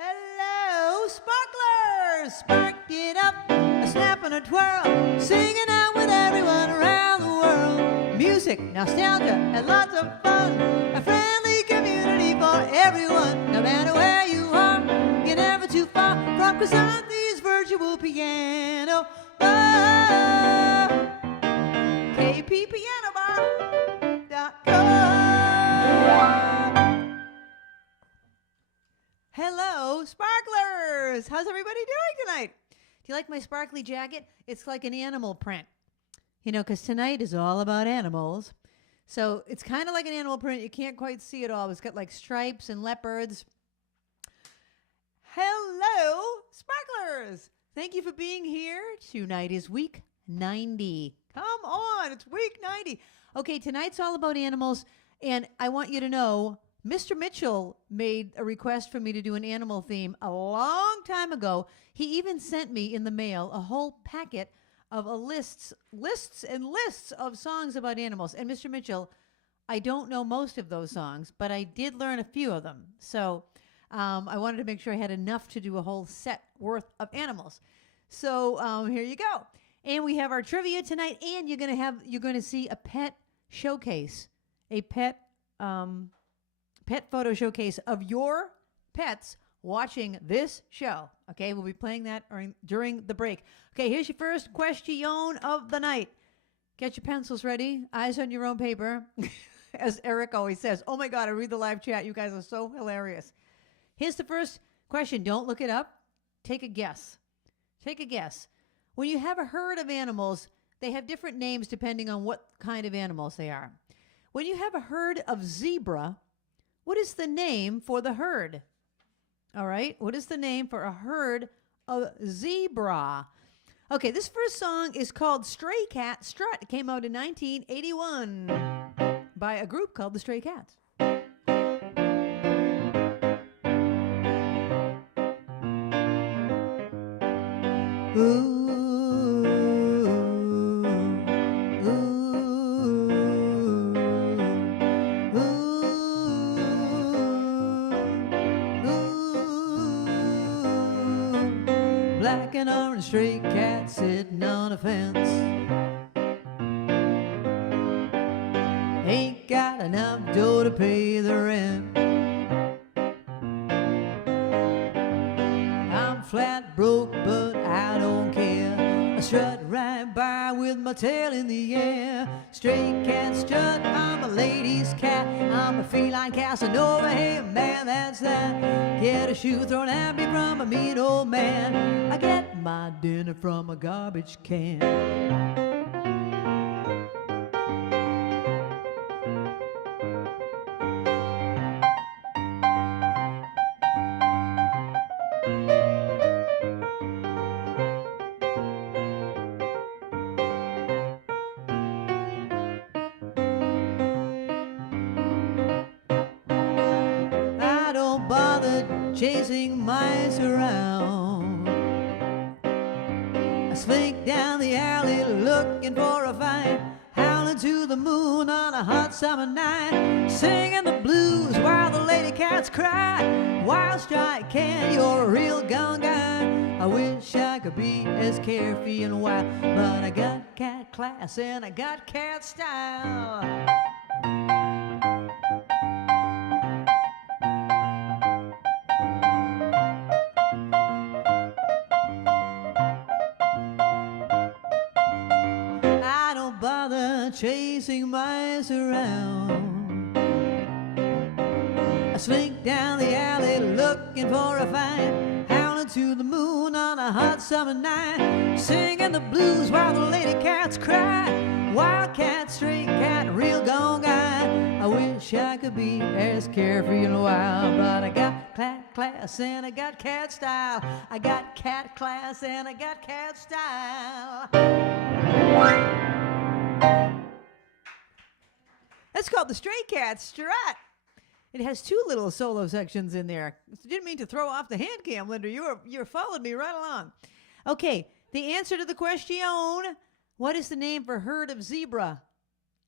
Hello, sparklers! Spark it up, a snap and a twirl, singing out with everyone around the world. Music, nostalgia, and lots of fun. A friendly community for everyone. No matter where you are, you're never too far from Krisanthi's virtual piano. Oh, kppianobar.com. Hello, sparklers! How's everybody doing tonight? Do you like my sparkly jacket? It's like an animal print. You know, because tonight is all about animals. So it's kind of like an animal print. You can't quite see it all. It's got like stripes and leopards. Hello, sparklers! Thank you for being here. Tonight is week 90. Come on, it's week 90. Okay, tonight's all about animals, and I want you to know Mr. Mitchell made a request for me to do an animal theme a long time ago. He even sent me in the mail a whole packet of lists and lists of songs about animals. And Mr. Mitchell, I don't know most of those songs, but I did learn a few of them. So I wanted to make sure I had enough to do a whole set worth of animals. So here you go. And we have our trivia tonight, and you're going to see a pet showcase, a pet photo showcase of your pets watching this show. Okay, we'll be playing that during the break. Okay, here's your first question of the night. Get your pencils ready, eyes on your own paper. As Eric always says, oh my God, I read the live chat. You guys are so hilarious. Here's the first question. Don't look it up. Take a guess. Take a guess. When you have a herd of animals, they have different names depending on what kind of animals they are. When you have a herd of zebra, what is the name for the herd? All right, what is the name for a herd of zebra? Okay, this first song is called Stray Cat Strut. It came out in 1981 by a group called the Stray Cats. Ooh. Black and orange stray cat sitting on a fence. Ain't got enough dough to pay the rent. I'm flat broke, but I don't care. I strut right by with my tail in the air. Stray cat strut, I'm a lady's cat. I'm a feline Casanova, hey man, that's that. Get a shoe thrown at me from a mean old man. I get my dinner from a garbage can. Chasing mice around. I slink down the alley looking for a fight, howling to the moon on a hot summer night, singing the blues while the lady cats cry. Wild strike cat, you're a real gone guy. I wish I could be as carefree and wild, but I got cat class and I got cat style. Chasing mice around. I slink down the alley looking for a fight, howling to the moon on a hot summer night, singing the blues while the lady cats cry. Wild cat, stray cat, real gone guy. I wish I could be as carefree and wild, but I got cat class and I got cat style. I got cat class and I got cat style. That's called the Stray Cat Strut. It has two little solo sections in there. Didn't mean to throw off the hand cam, Linda. You're following me right along. Okay, the answer to the question, what is the name for herd of zebra?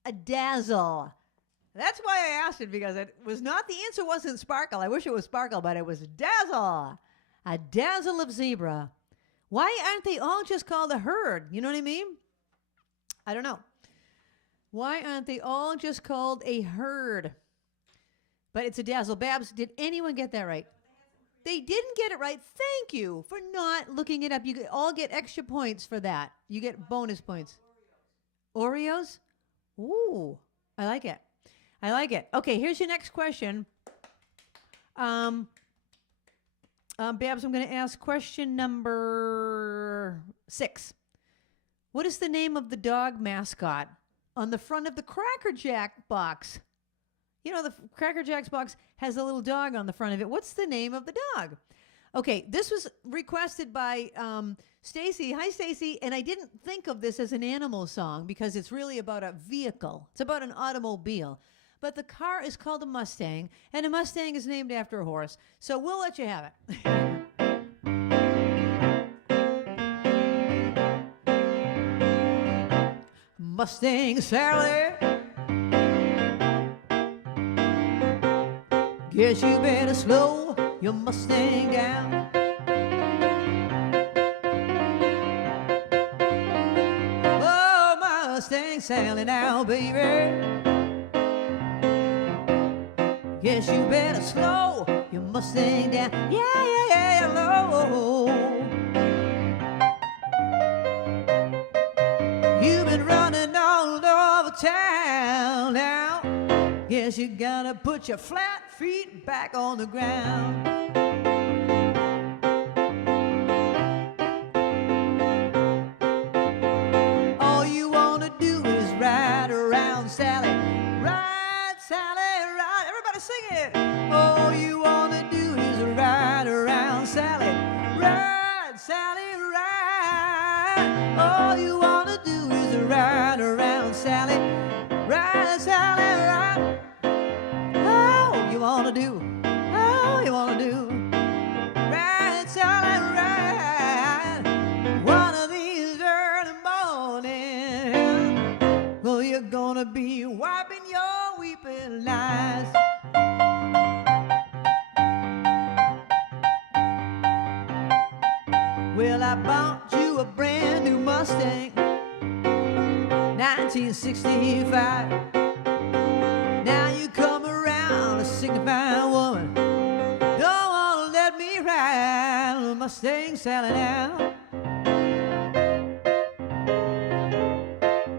A dazzle. That's why I asked it, because it was not, the answer wasn't Sparkle. I wish it was Sparkle, but it was Dazzle. A dazzle of zebra. Why aren't they all just called a herd? You know what I mean? I don't know. Why aren't they all just called a herd? But it's a dazzle. Babs, did anyone get that right? They didn't get it right. Thank you for not looking it up. You all get extra points for that. You get bonus points. Oreos? Ooh, I like it. I like it. Okay, here's your next question. Babs, I'm going to ask question number 6. What is the name of the dog mascot on the front of the Cracker Jack box? You know, the Cracker Jack's box has a little dog on the front of it. What's the name of the dog? Okay, this was requested by Stacy. Hi, Stacy. And I didn't think of this as an animal song because it's really about a vehicle. It's about an automobile. But the car is called a Mustang, and a Mustang is named after a horse. So we'll let you have it. Mustang Sally, guess you better slow your Mustang down. Oh, Mustang Sally now, baby, guess you better slow your Mustang down. Yeah, low. You've been running all over town now. Guess you gotta put your flat feet back on the ground. All you wanna do is ride around, Sally. Ride, Sally, ride. Everybody sing it. All you wanna do is ride around, Sally. Ride, Sally, ride. All you wanna do is ride around, Sally. Ride, Sally, ride. All you wanna do, all you wanna do. Ride, Sally, ride. One of these early mornings, well, you're gonna be wiping your weeping eyes. Well, I bought you a brand new Mustang, 1965. Now you come around a signifying woman, don't wanna let me ride a Mustang Sally now.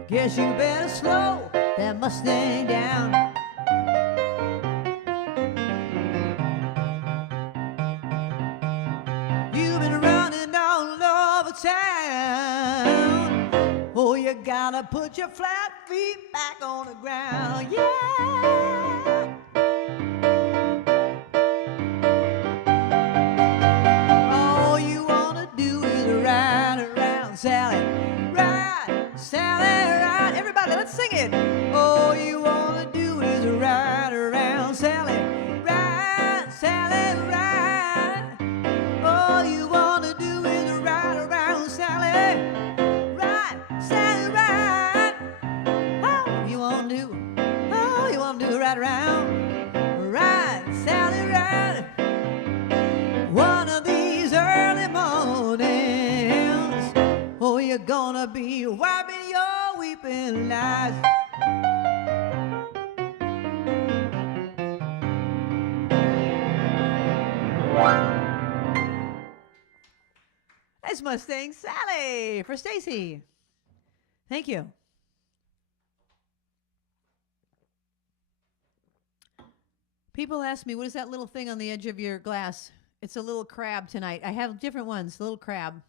Guess you better slow that Mustang down. You've been running all over town. Oh, you gotta put your flat feet back on the ground. Yeah. All you wanna do is ride around, Sally. Ride, Sally, ride. Everybody, let's sing it. All you wanna do is ride around, Sally. Ride, Sally, ride. All you wanna do is ride around, Sally. Ride, Sally, ride. All you wanna do, all you wanna do, ride around. Ride, Sally, ride. One of these early mornings, oh, you're gonna be wiping your weeping eyes. That's Mustang Sally for Stacy. Thank you. People ask me, what is that little thing on the edge of your glass? It's a little crab tonight. I have different ones, little crab.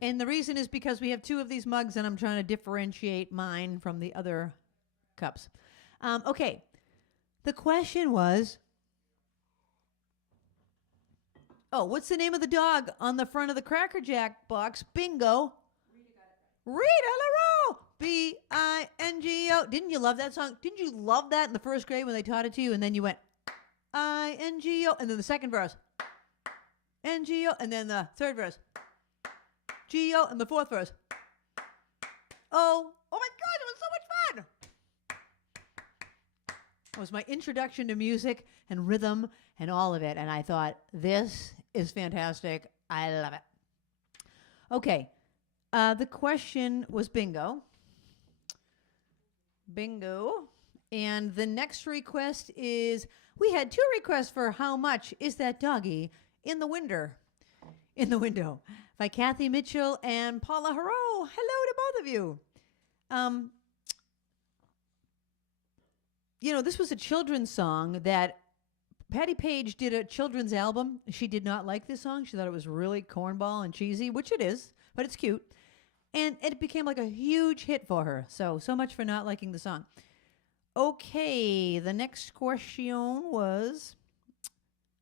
And the reason is because we have 2 of these mugs and I'm trying to differentiate mine from the other cups. Okay. The question was, oh, what's the name of the dog on the front of the Cracker Jack box? Bingo. Rita LaRue. B-I-N-G-O. Didn't you love that song? Didn't you love that in the first grade when they taught it to you? And then you went, I-N-G-O. And then the second verse, N-G-O. And then the third verse, G-O. And the fourth verse, oh my It was my introduction to music and rhythm and all of it. And I thought, this is fantastic. I love it. Okay. The question was bingo. Bingo. And the next request is, we had 2 requests for How Much Is That Doggy in the Window? In the Window by Kathy Mitchell and Paula Haro. Hello to both of you. You know, this was a children's song that Patti Page did a children's album. She did not like this song. She thought it was really cornball and cheesy, which it is, but it's cute. And it became like a huge hit for her. So much for not liking the song. Okay, the next question was,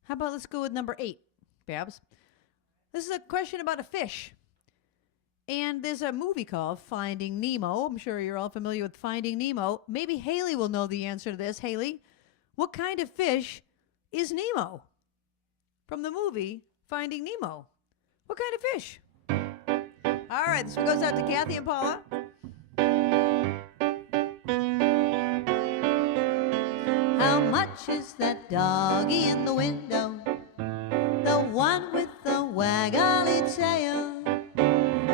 how about let's go with number 8, Babs? This is a question about a fish. And there's a movie called Finding Nemo. I'm sure you're all familiar with Finding Nemo. Maybe Haley will know the answer to this. Haley, what kind of fish is Nemo? From the movie Finding Nemo. What kind of fish? All right, this one goes out to Kathy and Paula. How much is that doggy in the window? The one with the waggly tail.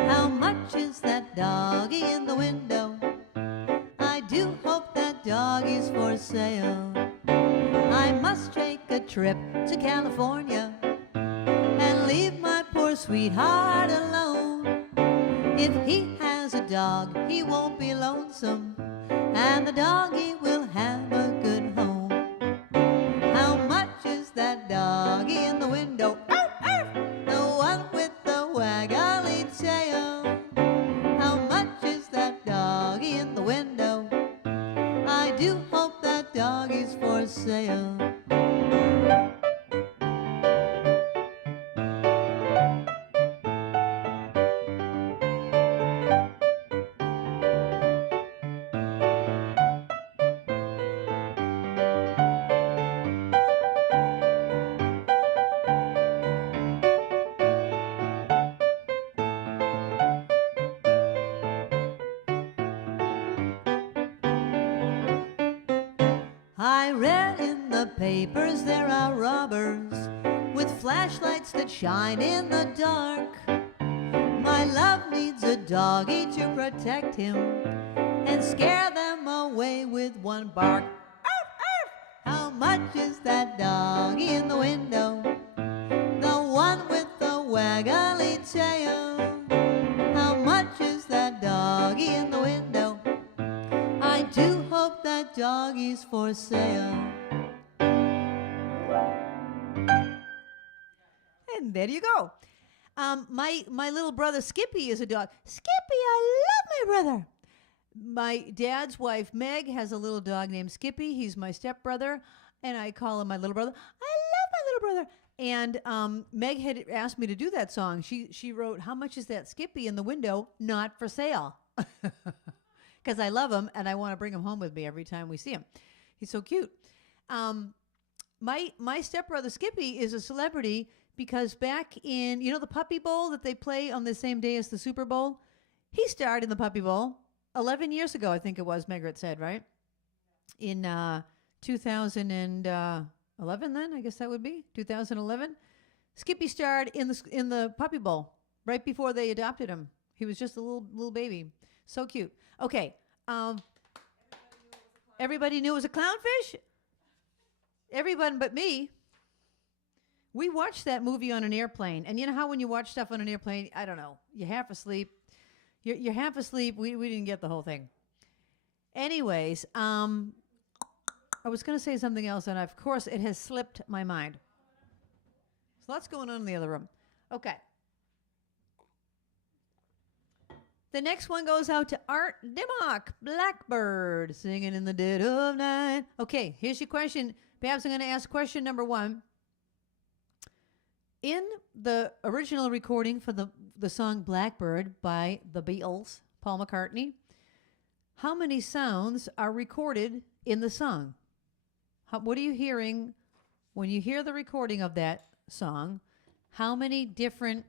How much is that doggy in the window? I do hope that doggy's for sale. I must take a trip to California and leave my poor sweetheart alone. If he has a dog, he won't be lonesome, and the doggy will have a good home. How much is that doggy in the window? Arf, arf! The one with the waggly tail. How much is that doggy in the window? I do hope that doggy's for sale. I read in the papers there are robbers with flashlights that shine in the dark. My love needs a doggy to protect him and scare them away with one bark. Arf, arf! How much is that doggy in the window? The one with the waggly tail. How much is that doggy in the window? I do hope that doggy's for sale. And there you go. My little brother Skippy is a dog. Skippy, I love my brother. My dad's wife Meg has a little dog named Skippy. He's my stepbrother, and I call him my little brother. I love my little brother. And Meg had asked me to do that song. She wrote, "How much is that Skippy in the window? Not for sale." Because I love him and I want to bring him home with me every time we see him. He's so cute. My stepbrother Skippy is a celebrity because back in, you know, the Puppy Bowl that they play on the same day as the Super Bowl? He starred in the Puppy Bowl 11 years ago, I think it was, Margaret said, right? In 2011 then, I guess that would be, 2011. Skippy starred in the Puppy Bowl right before they adopted him. He was just a little baby. So cute. Okay. Everybody knew it was a clownfish? Everyone but me. We watched that movie on an airplane. And you know how when you watch stuff on an airplane, I don't know, you're half asleep. You're half asleep. We didn't get the whole thing. Anyways, I was going to say something else, and of course it has slipped my mind. There's lots going on in the other room. Okay. The next one goes out to Art Dimmock, Blackbird, singing in the dead of night. Okay, here's your question. Babs, I'm going to ask question number 1. In the original recording for the song Blackbird by the Beatles, Paul McCartney, how many sounds are recorded in the song? What are you hearing when you hear the recording of that song? How many different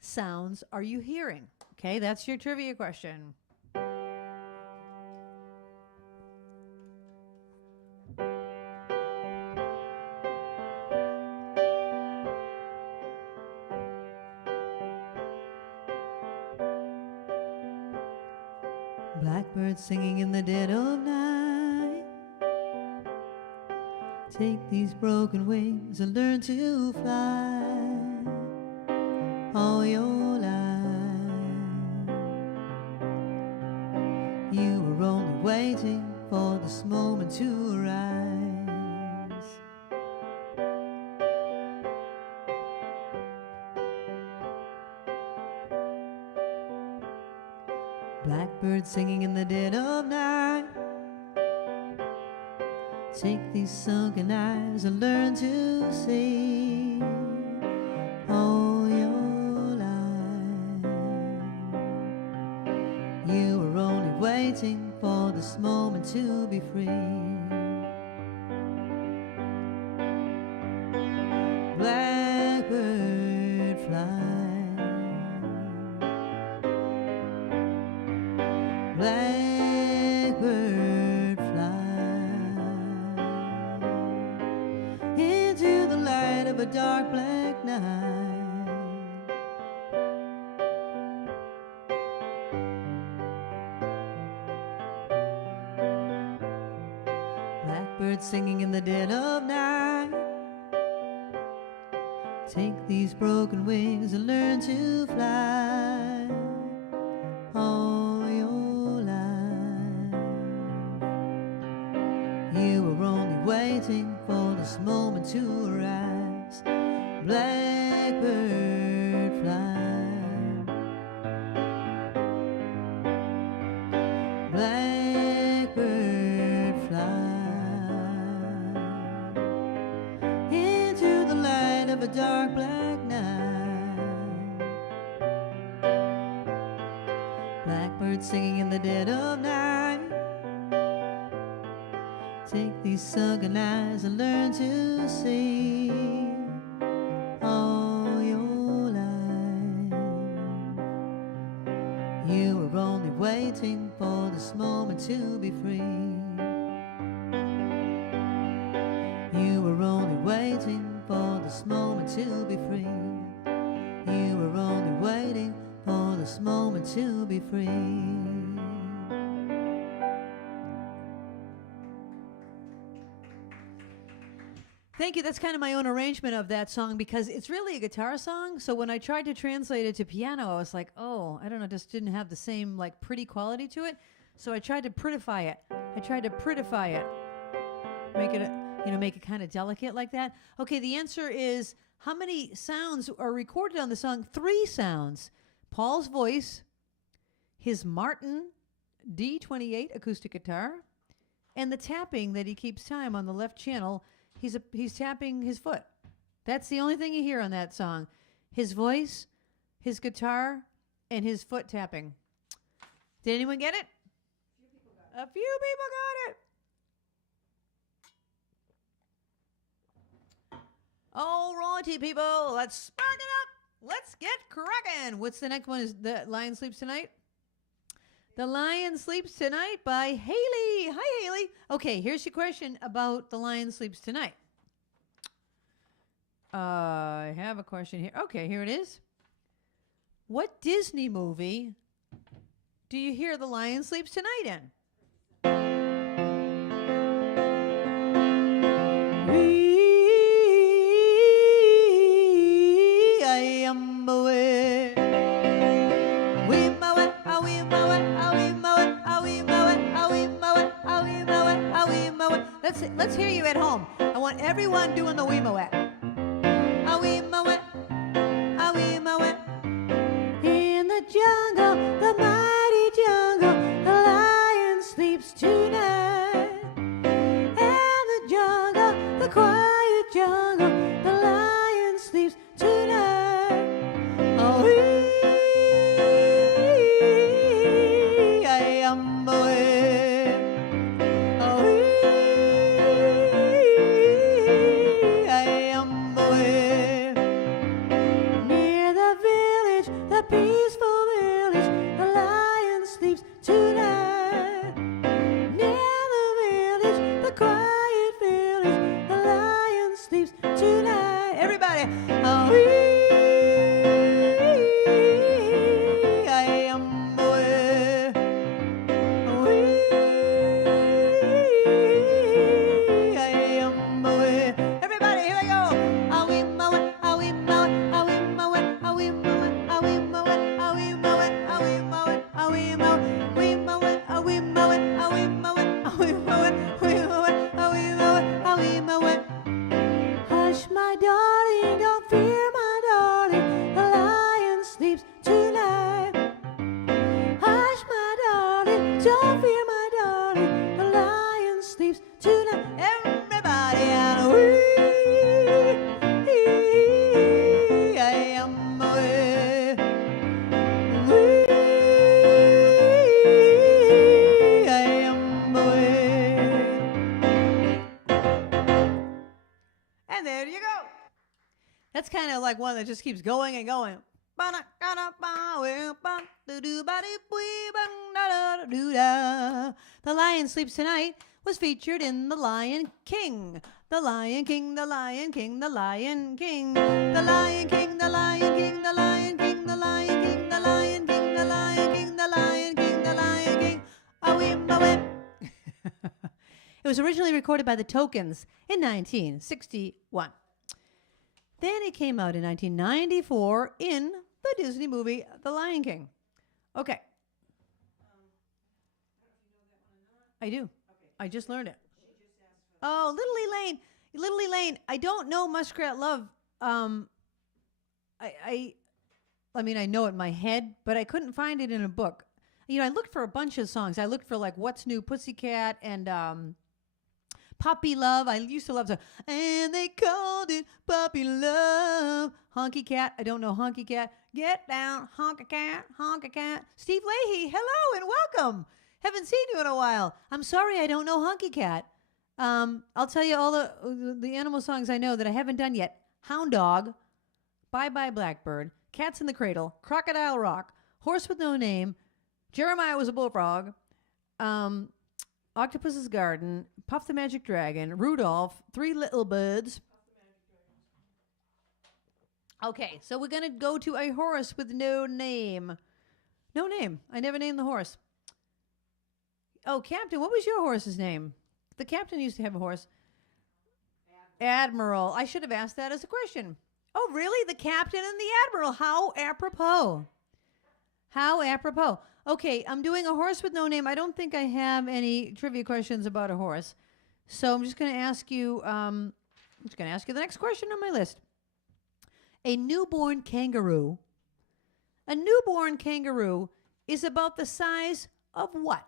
sounds are you hearing? Okay, that's your trivia question. Blackbird singing in the dead of night. Take these broken wings and learn to fly all your life. You were only waiting for this moment to arise. Blackbird singing in the dead of night. Take these sunken eyes and learn to see all your life. You were only waiting for this moment to be free. Blackbird fly, blackbird fly into the light of a dark black night. Blackbird singing in the dead of night. Take these broken wings and learn to fly all your life. You were only waiting for this moment to arise. Blackbird fly, blackbird fly into the light of a dark black night. Blackbird singing in the dead of night. Take these sunken eyes and learn to see all your life. You were only waiting for this moment to be free. You were only waiting for this moment to be free. You were only waiting for this moment to be free. Thank you. That's kind of my own arrangement of that song because it's really a guitar song. So when I tried to translate it to piano, I was like, oh, I don't know, just didn't have the same like pretty quality to it. So I tried to prettify it. Make it, make it kind of delicate like that. Okay, the answer is how many sounds are recorded on the song? 3 sounds. Paul's voice, his Martin D28 acoustic guitar, and the tapping that he keeps time on the left channel. He's tapping his foot. That's the only thing you hear on that song. His voice, his guitar, and his foot tapping. Did anyone get it? A few people got it. All righty, people. Let's spark it up. Let's get cracking. What's the next one? Is The Lion Sleeps Tonight? The Lion Sleeps Tonight by Haley. Hi, Haley. Okay, here's your question about The Lion Sleeps Tonight. I have a question here. Okay, here it is. What Disney movie do you hear The Lion Sleeps Tonight in? Let's hear you at home. I want everyone doing the wee-moet. In the jungle, the mighty jungle, the lion sleeps tonight. And the jungle, the quiet jungle, the lion sleeps tonight. Oh, I am away. Oh, I am away. Near the village, the peaceful village, the lion sleeps tonight. Near the village, the quiet village, the lion sleeps tonight. Everybody, oh, I am away. Don't fear, my darling, the lion sleeps tonight. Everybody, and we am away. We am away. And there you go. That's kind of like one that just keeps going and going. The Lion Sleeps Tonight was featured in The Lion King. The Lion King, the Lion King, the Lion King. The Lion King, the Lion King, the Lion King, the Lion King, the Lion King, the Lion King, the Lion King, the Lion King. It was originally recorded by the Tokens in 1961. Then it came out in 1994 in the Disney movie The Lion King. Okay. I do. Okay. I just learned it. Oh, Little Elaine. Little Elaine. I don't know Muskrat Love. I mean, I know it in my head, but I couldn't find it in a book. You know, I looked for a bunch of songs. I looked for like What's New Pussycat and Puppy Love. I used to love so. And they called it Puppy Love. Honky Cat. I don't know Honky Cat. Get down, honky cat, honky cat. Steve Leahy, hello and welcome. Haven't seen you in a while. I'm sorry I don't know Honky Cat. I'll tell you all the animal songs I know that I haven't done yet. Hound Dog, Bye Bye Blackbird, Cats in the Cradle, Crocodile Rock, Horse with No Name, Jeremiah Was a Bullfrog, Octopus's Garden, Puff the Magic Dragon, Rudolph, Three Little Birds. Okay, so we're going to go to a horse with no name. No name. I never named the horse. Oh, Captain, what was your horse's name? The captain used to have a horse. Admiral. I should have asked that as a question. Oh, really? The captain and the admiral. How apropos. How apropos. Okay, I'm doing a horse with no name. I don't think I have any trivia questions about a horse. So I'm just going to ask you the next question on my list. A newborn kangaroo is about the size of what?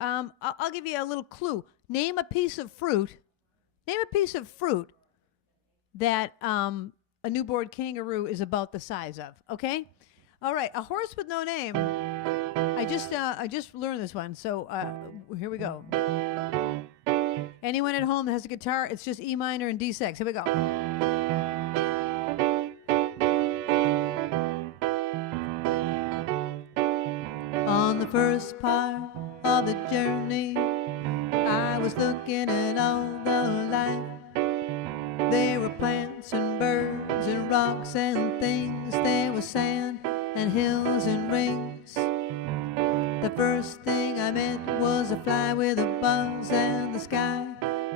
I'll give you a little clue. Name a piece of fruit. Name a piece of fruit that a newborn kangaroo is about the size of. Okay? All right. A horse with no name. I just learned this one. So here we go. Anyone at home that has a guitar, it's just E minor and D6. Here we go. On the first part of the journey, I was looking at all the life. There were plants and birds and rocks and things. There was sand and hills and rings. The first thing I met was a fly with a buzz and the sky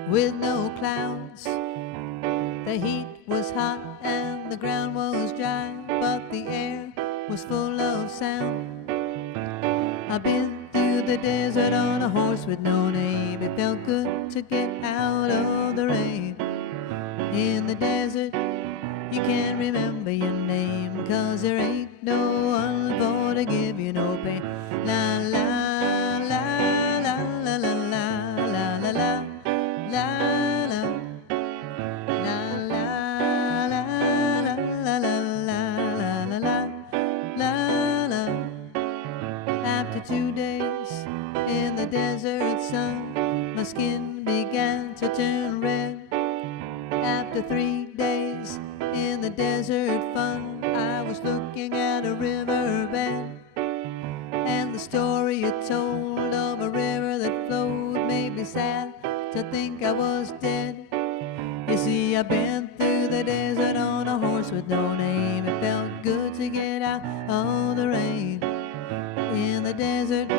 with no clouds. The heat was hot and the ground was dry, but the air was full of sound. I've been through the desert on a horse with no name. It felt good to get out of the rain. In the desert, you can't remember your name, 'cause there ain't no one for to give you no pain. La la la la la la la la la la la la la la la la la la. After 2 days in the desert sun, my skin began to turn red. After 3 days in the desert fun, I was looking at a riverbed, and the story you told of a river that flowed made me sad to think I was dead. You see, I've been through the desert on a horse with no name. It felt good to get out of the rain. In the desert,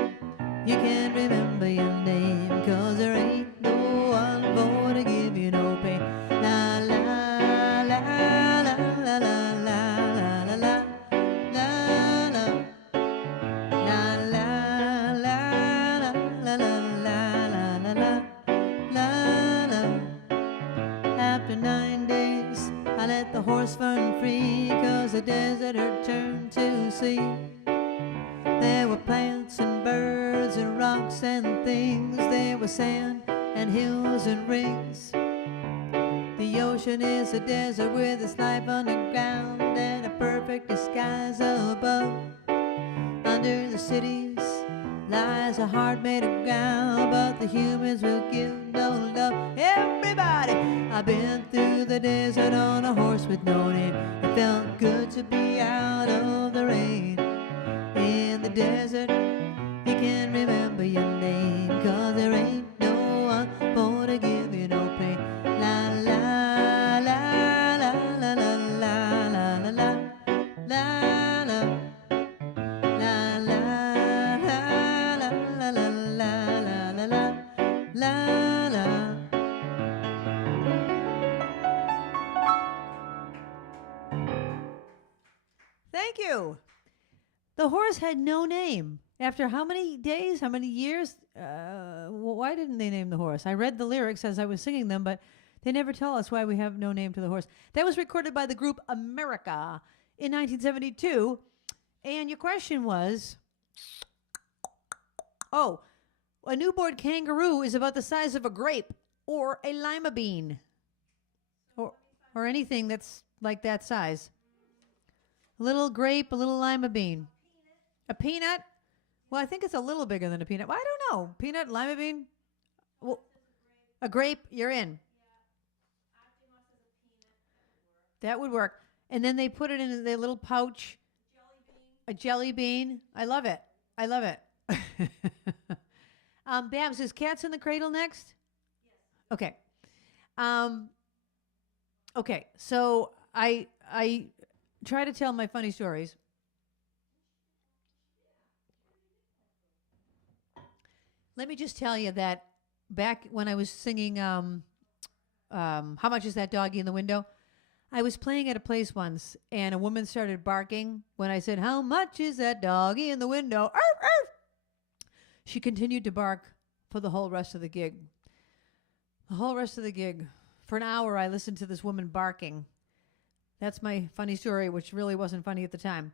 you can't remember your name, 'cause there ain't no one for to give you no pain. La la la la la la la la la la la la la la la la la. After 9 days, I let the horse run free, 'cause the desert had turned to sea. There were plants things. There was sand and hills and rings. The ocean is a desert with its life underground and a perfect disguise above. Under the cities lies a heart made of ground, but the humans will give no love. Everybody, I've been through the desert on a horse with no name. It felt good to be out of the rain. In the desert, you can't remember your name, 'cause there ain't no one for to give you no pain. La la la la la la la la la la la la la la la la la la la la. Thank you. The horse had no name. After how many days, how many years? Why didn't they name the horse? I read the lyrics as I was singing them, but they never tell us why we have no name to the horse. That was recorded by the group America in 1972. And your question was, oh, a newborn kangaroo is about the size of a grape or a lima bean or anything that's like that size. A little grape, a little lima bean. A peanut? Well, I think it's a little bigger than a peanut. Well, I don't know. Peanut, lima bean? Well, a grape, you're in. That would work. And then they put it in their little pouch. A jelly bean. I love it. I love it. Babs, is Cats in the Cradle next? Yes. Okay. Okay, so I try to tell my funny stories. Let me just tell you that back when I was singing How Much Is That Doggy in the Window? I was playing at a place once, and a woman started barking when I said, "How much is that doggy in the window?" Arf, arf. She continued to bark for the whole rest of the gig. The whole rest of the gig. For an hour, I listened to this woman barking. That's my funny story, which really wasn't funny at the time.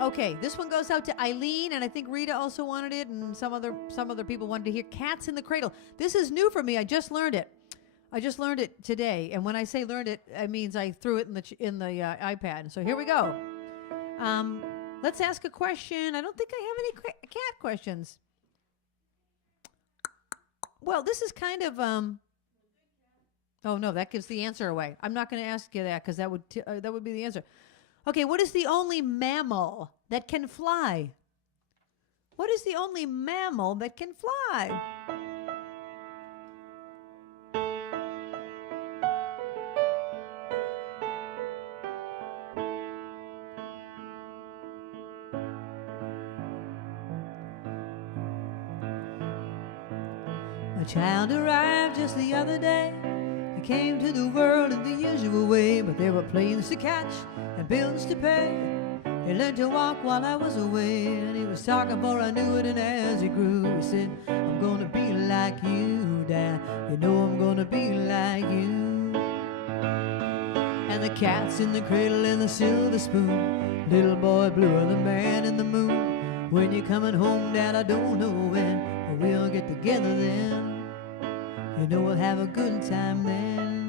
Okay, this one goes out to Eileen, and I think Rita also wanted it, and some other people wanted to hear Cats in the Cradle. This is new for me. I just learned it. I just learned it today, and when I say learned it, it means I threw it in the iPad. So here we go. Let's ask a question. I don't think I have any cat questions. Well, this is kind of oh no, that gives the answer away. I'm not going to ask you that because that would be the answer. Okay, what is the only mammal that can fly? What is the only mammal that can fly? A child arrived just the other day. He came to the world in the usual way, but there were planes to catch and bills to pay. He learned to walk while I was away, and he was talking before I knew it, and as he grew, he said, "I'm gonna be like you, Dad. You know I'm gonna be like you." And the cat's in the cradle and the silver spoon, little boy blue and the man in the moon. When you're coming home, Dad, I don't know when, but we'll get together then. You know we'll have a good time then.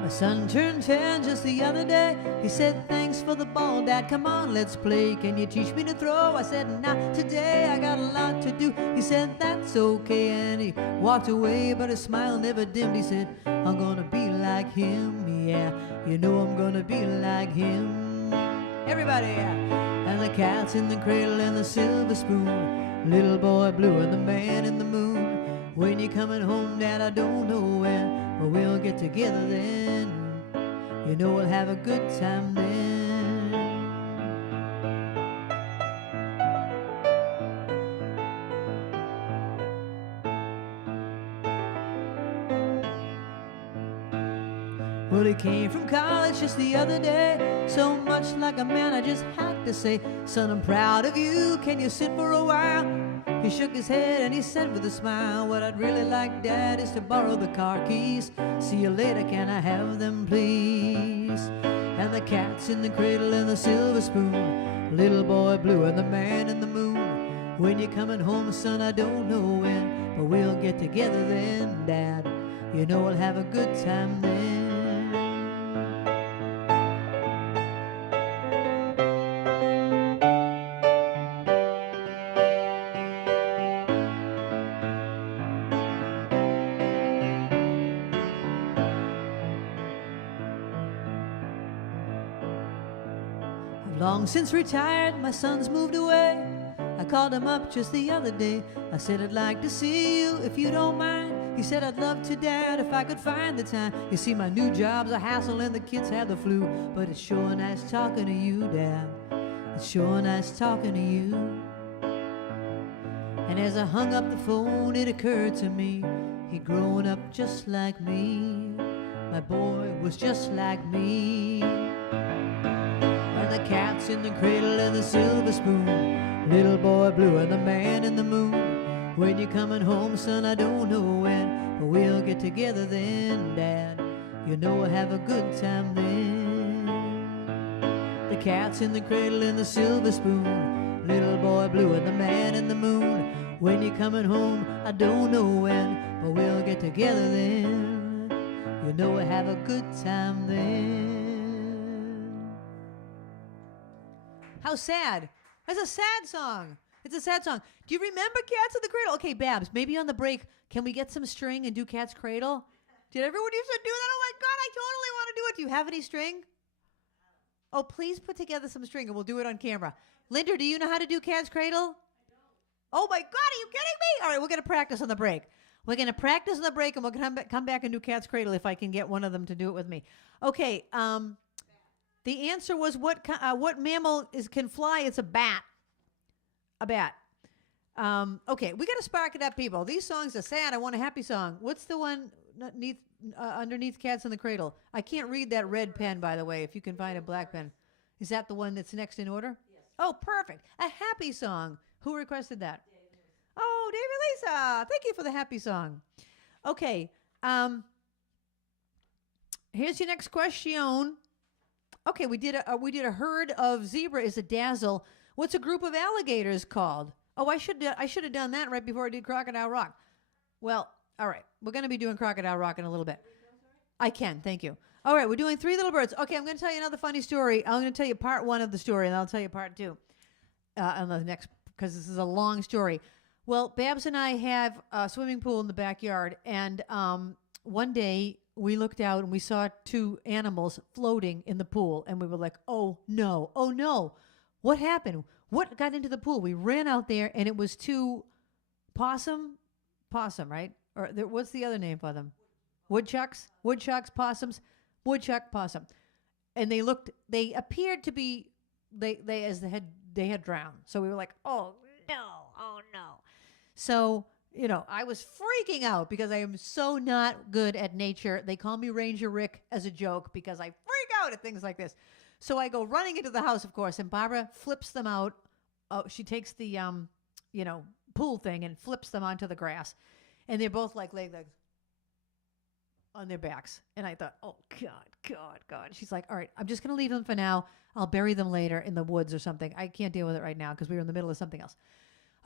My son turned 10 just the other day. He said, "Thanks for the ball, Dad. Come on, let's play. Can you teach me to throw?" I said, "Not today. I got a lot to do." He said, "That's okay." And he walked away, but his smile never dimmed. He said, "I'm gonna be like him. Yeah, you know I'm gonna be like him." Everybody, yeah. And the cat's in the cradle and the silver spoon, little boy blue and the man in the moon. When you're coming home, Dad, I don't know when, but we'll get together then. You know we'll have a good time then. Well, he came from college just the other day, so much like a man I just had to say, "Son, I'm proud of you. Can you sit for a while?" He shook his head and he said with a smile, "What I'd really like, Dad, is to borrow the car keys. See you later, can I have them, please?" and the cat's in the cradle and the silver spoon, little boy blue and the man in the moon. When you're coming home, son, I don't know when, but we'll get together then, Dad. You know we'll have a good time then. I've long since retired, my son's moved away. I called him up just the other day. I said I'd like to see you if you don't mind. He said I'd love to, Dad, if I could find the time. You see, my new job's a hassle and the kids have the flu, but it's sure nice talking to you, Dad. It's sure nice talking to you. And as I hung up the phone, it occurred to me, he'd grown up just like me. My boy was just like me. And the cat's in the cradle and the silver spoon, little boy blue and the man in the moon. When you're coming home, son, I don't know when, but we'll get together then, Dad. You know we'll have a good time then. The cat's in the cradle and the silver spoon, little boy blue and the man in the moon. When you're coming home, I don't know when, but we'll get together then. You know we'll have a good time then. How sad. That's a sad song. It's a sad song. Do you remember Cats in the Cradle? Okay, Babs, maybe on the break, can we get some string and do Cat's Cradle? Did everyone used to do that? Oh my God, I totally want to do it. Do you have any string? Oh, please put together some string and we'll do it on camera. Linda, do you know how to do Cat's Cradle? I don't. Oh my God, are you kidding me? All right, we're going to practice on the break. We're going to practice on the break and we'll come back and do Cat's Cradle if I can get one of them to do it with me. Okay, the answer was what mammal can fly? It's a bat. A bat. Okay, we got to spark it up, people. These songs are sad. I want a happy song. What's the one underneath Cats in the Cradle? I can't read that red pen, by the way, if you can find a black pen. Is that the one that's next in order? Yes. Oh, perfect. A happy song. Who requested that? David. Oh, David Lisa. Thank you for the happy song. Okay. Here's your next question. Okay, we did a herd of zebra is a dazzle. What's a group of alligators called? Oh, I should have done that right before I did Crocodile Rock. Well, all right. We're going to be doing Crocodile Rock in a little bit. I can. Thank you. All right. We're doing Three Little Birds. Okay. I'm going to tell you another funny story. I'm going to tell you part one of the story, and I'll tell you part two on the next, because this is a long story. Well, Babs and I have a swimming pool in the backyard, and one day we looked out and we saw two animals floating in the pool, and we were like, oh, no. Oh, no. What happened? What got into the pool? We ran out there, and it was two possum, right? Or what's the other name for them? Woodchucks, possums, woodchuck, possum. And they appeared to be, they had drowned. So we were like, oh no. So, I was freaking out because I am so not good at nature. They call me Ranger Rick as a joke because I freak out at things like this. So I go running into the house, of course, and Barbara flips them out. Oh, she takes the, pool thing and flips them onto the grass. And they're both like legs on their backs. And I thought, oh, God. She's like, all right, I'm just going to leave them for now. I'll bury them later in the woods or something. I can't deal with it right now because we were in the middle of something else.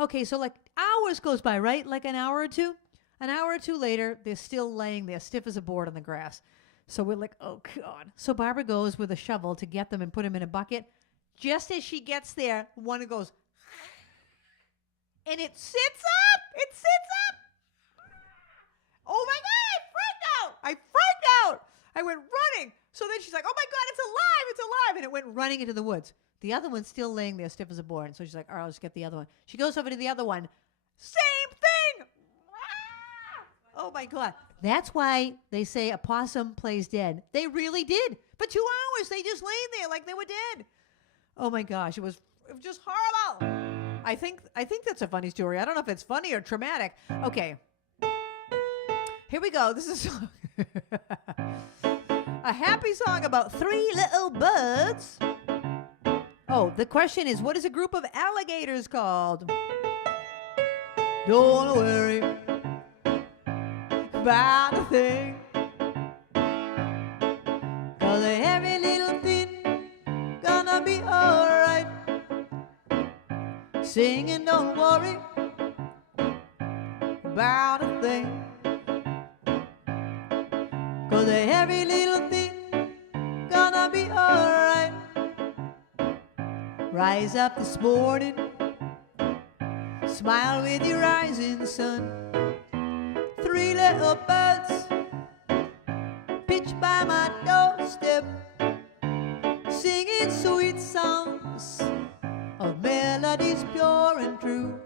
Okay, so like hours goes by, right? Like an hour or two? An hour or two later, they're still laying there, stiff as a board on the grass. So we're like, oh, God. So Barbara goes with a shovel to get them and put them in a bucket. Just as she gets there, one goes, and it sits up. Oh, my God, I freaked out. I went running. So then she's like, oh, my God, it's alive. And it went running into the woods. The other one's still laying there stiff as a board. And so she's like, all right, let's get the other one. She goes over to the other one. Same thing. Oh, my God. That's why they say a possum plays dead. They really did. For 2 hours, they just laid there like they were dead. Oh, my gosh. It was just horrible. I think that's a funny story. I don't know if it's funny or traumatic. Okay. Here we go. This is a happy song about 3 little birds. Oh, the question is, what is a group of alligators called? Don't worry about a thing, 'cause every little thing singing, don't worry about a thing, 'cause every little thing gonna be alright. Rise up this morning, smile with your rising sun. 3 little birds pitch by my doorstep, singing sweet songs of melodies pure and true,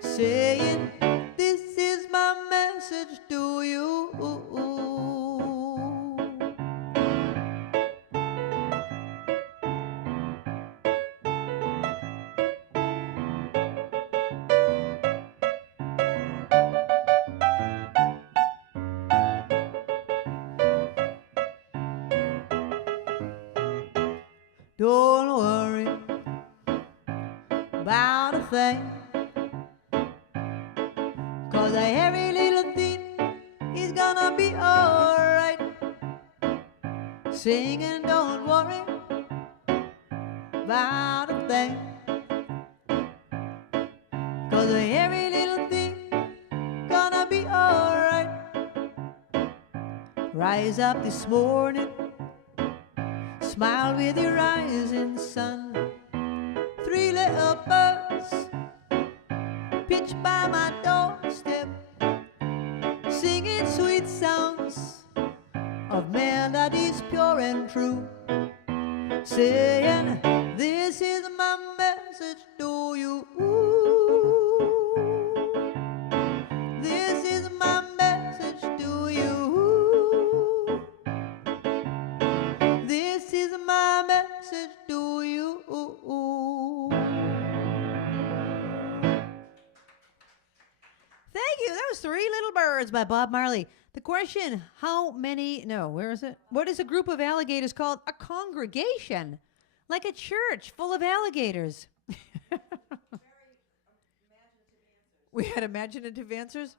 saying, this is my message to you. Don't worry about a thing, 'cause every little thing is gonna be alright. Singing, don't worry about a thing, 'cause every little thing gonna be alright. Rise up this morning, smile with your rising sun. 3 little birds pitch by my doorstep, singing sweet songs of melodies pure and true, saying, this is my message to you. This is my message to you. This is my message to you. Thank you. That was 3 Little Birds by Bob Marley. The question, where is it? What is a group of alligators called? A congregation. Like a church full of alligators. We had imaginative answers?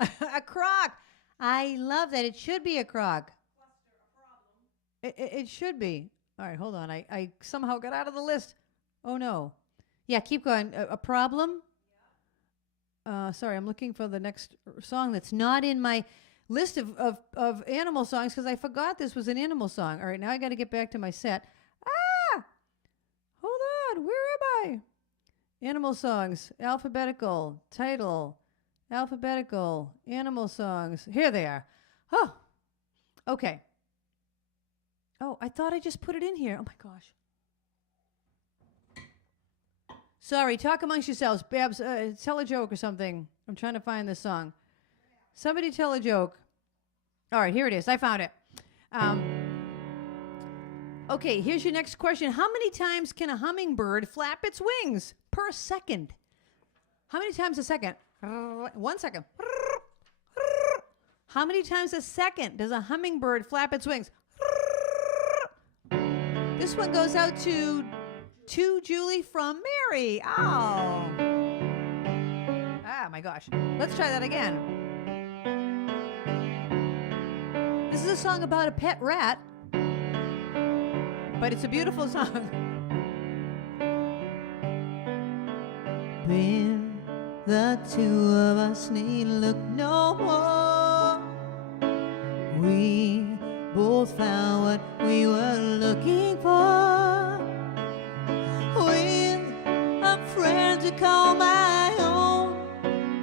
A croc. I love that. It should be a croc. It should be. All right, hold on. I somehow got out of the list. Oh, no. Yeah, keep going. A problem? Sorry, I'm looking for the next song that's not in my list of animal songs because I forgot this was an animal song. All right, now I got to get back to my set. Hold on. Where am I? Animal songs, alphabetical, title, alphabetical, animal songs. Here they are. Oh, okay. Oh, I thought I just put it in here. Oh, my gosh. Sorry, talk amongst yourselves. Babs, tell a joke or something. I'm trying to find this song. Somebody tell a joke. All right, here it is. I found it. Okay, here's your next question. How many times can a hummingbird flap its wings per second? How many times a second? 1 second. How many times a second does a hummingbird flap its wings? This one goes out to Julie from Mary. Oh. Ah, my gosh. Let's try that again. This is a song about a pet rat, but it's a beautiful song. When the two of us need look no more, we both found what we were looking for. With a friend to call my own,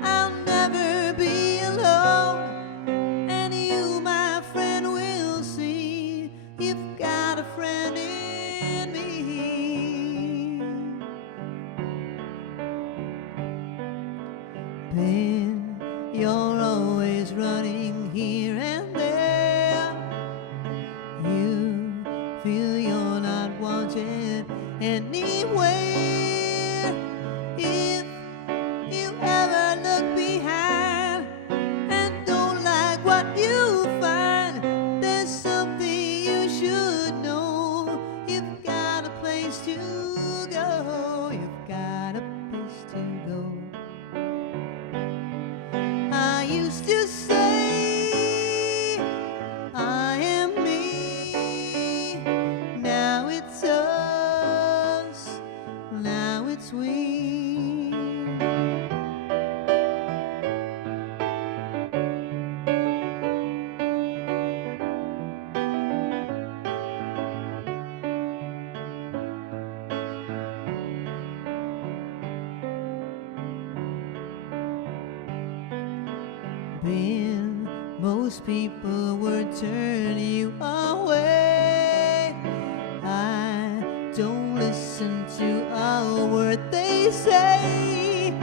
I'll never be alone. And you, my friend, will see you've got a friend in me. Ben, you're always running here and there. You feel you're not wanted anywhere. If been. Most people would turn you away. I don't listen to a word they say,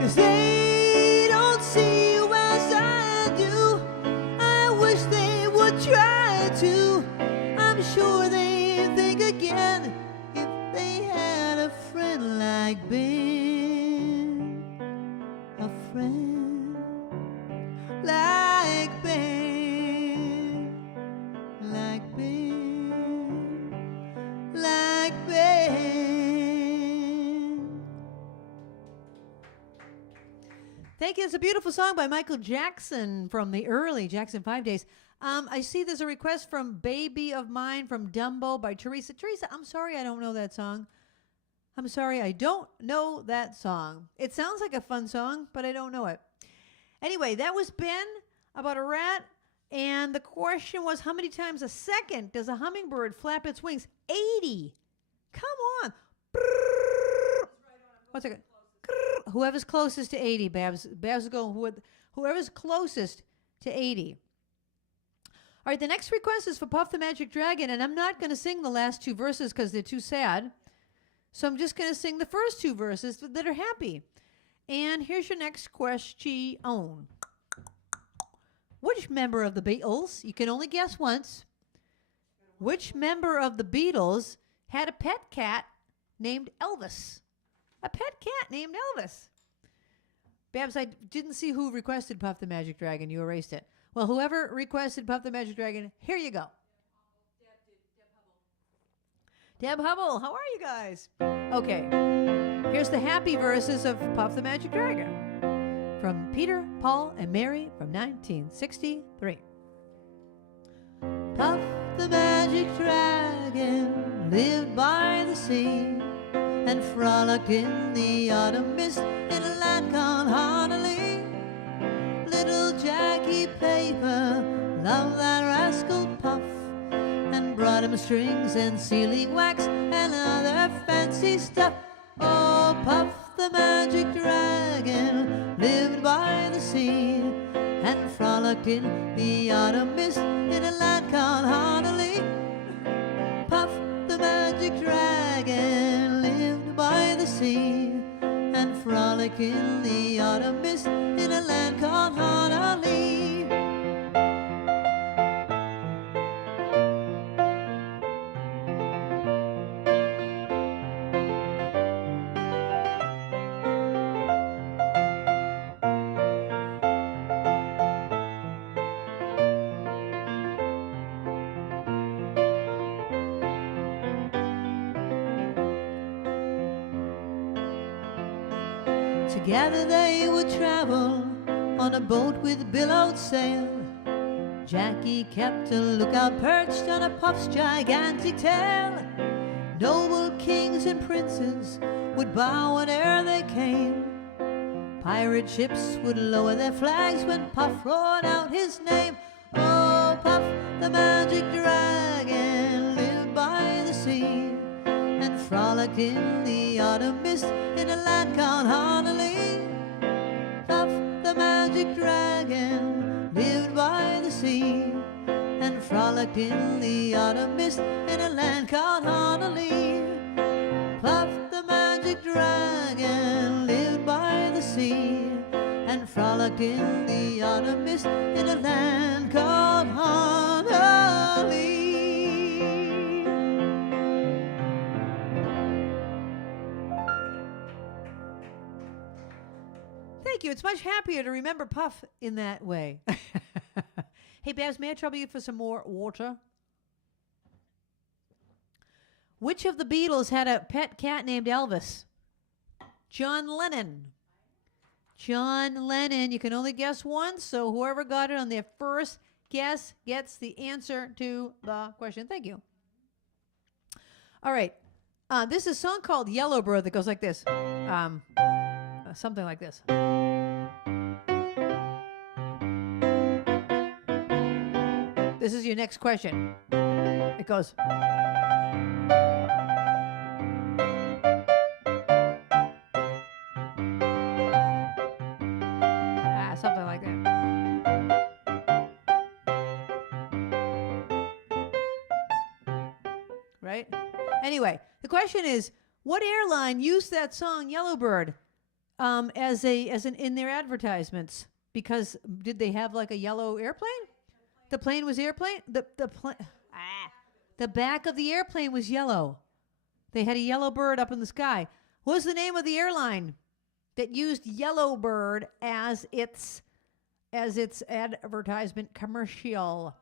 'cause they don't see you as I do. I wish they would try to. I'm sure they'd think again if they had a friend like Ben. A friend like Ben. Like Ben. Like Ben. Thank you. It's a beautiful song by Michael Jackson from the early Jackson 5 days. I see there's a request from Baby of Mine from Dumbo by Teresa. Teresa, I'm sorry I don't know that song. I'm sorry I don't know that song. It sounds like a fun song, but I don't know it. Anyway, that was Ben about a rat. And the question was, how many times a second does a hummingbird flap its wings? 80. Come on. 1 second. Whoever's closest to 80, Babs. Babs is going, whoever's closest to 80. All right, the next request is for Puff the Magic Dragon, and I'm not going to sing the last two verses because they're too sad. So I'm just going to sing the first two verses that are happy. And here's your next question. Which member of the Beatles, you can only guess once, which member of the Beatles had a pet cat named Elvis? A pet cat named Elvis. Babs, I didn't see who requested Puff the Magic Dragon. You erased it. Well, whoever requested Puff the Magic Dragon, here you go. Deb Hubble, how are you guys? Okay, here's the happy verses of Puff the Magic Dragon from Peter, Paul, and Mary from 1963. Puff the Magic Dragon lived by the sea and frolicked in the autumn mist in a land called Honolulu. Little Jackie Paper loved that rascal Puff and brought him strings and sealing wax and other fancy stuff. Oh, Puff the Magic Dragon lived by the sea and frolicked in the autumn mist in a land called Honolulu. Puff the Magic Dragon lived by the sea and frolicked in the autumn mist in a land called Honolulu. Together they would travel on a boat with billowed sail. Jackie kept a lookout perched on a Puff's gigantic tail. Noble kings and princes would bow whene'er they came. Pirate ships would lower their flags when Puff roared out his name. Oh, Puff the Magic Dragon lived by the sea and frolicked in the autumn mist in a land called Honolulu. Puff the Magic Dragon lived by the sea and frolicked in the autumn mist in a land called Honolulu. Puff the Magic Dragon lived by the sea and frolicked in the autumn mist in a land called Honolulu. Thank you. It's much happier to remember Puff in that way. Hey, Babs, may I trouble you for some more water? Which of the Beatles had a pet cat named Elvis? John Lennon. John Lennon. You can only guess once, so whoever got it on their first guess gets the answer to the question. Thank you. All right. This is a song called Yellow Bird that goes like this. Something like this. This is your next question. It goes. Something like that. Anyway, the question is, what airline used that song "Yellowbird" in their advertisements? Because did they have like a yellow airplane? The plane was airplane. The back of the airplane was yellow. They had a yellow bird up in the sky. What was the name of the airline that used Yellowbird as its advertisement commercial?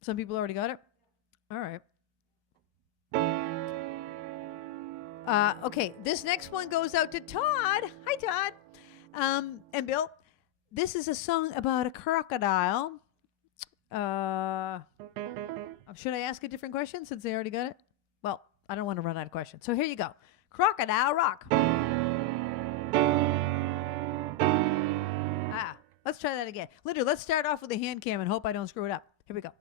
Some people already got it. All right. Okay, this next one goes out to Todd. Hi, Todd. And Bill. This is a song about a crocodile. Should I ask a different question since they already got it? Well, I don't want to run out of questions. So here you go. Crocodile Rock. Let's try that again. Literally, let's start off with a hand cam and hope I don't screw it up. Here we go.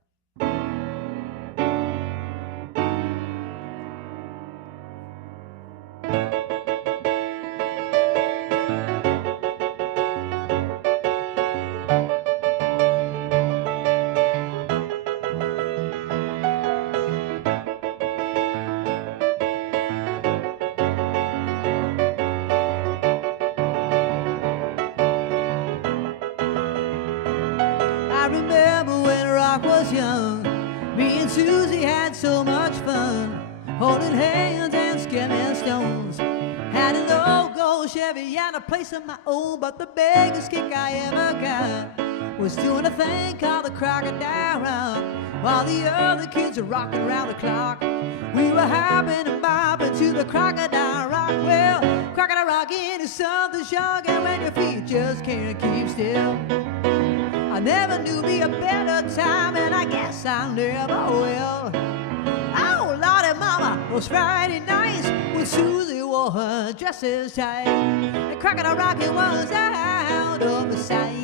Susie had so much fun, holding hands and skimming stones. Had an old gold Chevy and a place of my own, but the biggest kick I ever got was doing a thing called the Crocodile Round. While the other kids are rocking around the clock, we were hopping and bopping to the Crocodile Rock. Well, Crocodile Rocking is something shocking when your feet just can't keep still. I never knew me a better time, and I guess I never will. Oh, Lordy Mama, those Friday nights when Susie wore her dresses tight, the Crocodile Rocking was out of the sight.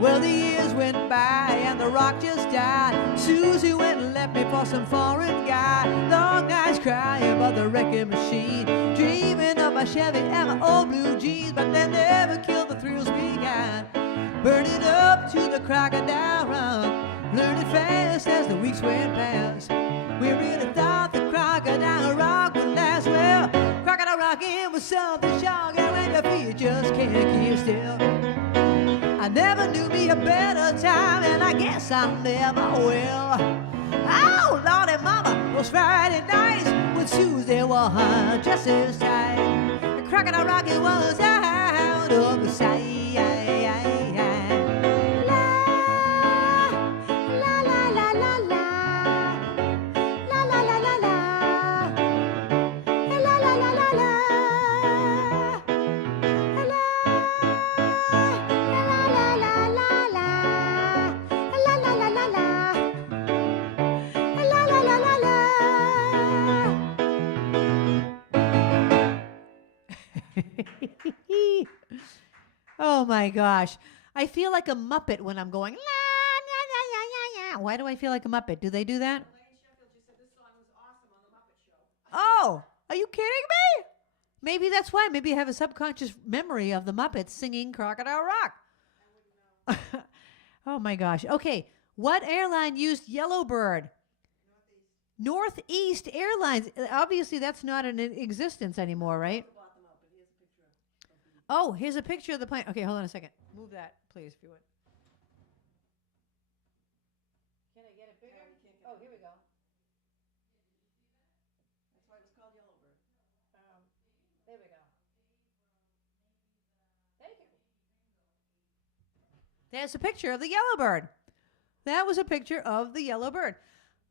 Well, the years went by and the rock just died. Susie went and left me for some foreign guy. Long nights crying about the wrecking machine, dreaming of my Chevy and my old blue jeans, but they never killed the thrills we got. Burning up to the Crocodile Round, learning fast as the weeks went past. We really thought the Crocodile Rock would last. Well, Crocodile Rocking was something shocking when your feet just can't keep still. I never knew me a better time, and I guess I never will. Oh, Lordy Mama, those Friday nights when Susie wore her dresses tight, the Crocodile Rocking was out of the sight. Oh my gosh. I feel like a Muppet when I'm going, la, la, la, la, la, la. Why do I feel like a Muppet? Do they do that? Oh, are you kidding me? Maybe that's why. Maybe I have a subconscious memory of the Muppets singing Crocodile Rock. Oh my gosh. Okay. What airline used Yellowbird? Northeast Airlines. Obviously, that's not in existence anymore, right? Oh, here's a picture of the plane. Okay, hold on a second. Move that, please, if you would. Can I get it bigger? Oh, here we go. That's why it was called Yellowbird. There we go. Thank you. There's a picture of the Yellowbird. That was a picture of the Yellowbird.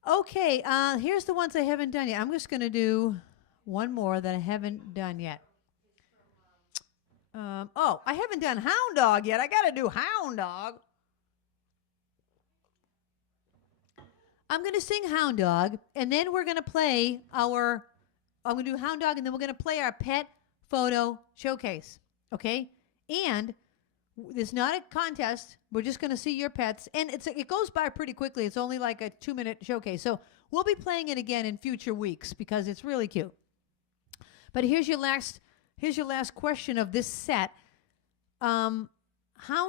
Okay, here's the ones I haven't done yet. I'm just going to do one more that I haven't done yet. I haven't done Hound Dog yet. I got to do Hound Dog. I'm going to sing Hound Dog, and then we're going to play I'm going to do Hound Dog, and then we're going to play our pet photo showcase, okay? And it's not a contest. We're just going to see your pets, and it goes by pretty quickly. It's only like a 2-minute showcase, so we'll be playing it again in future weeks because it's really cute. But here's your last question of this set. Hound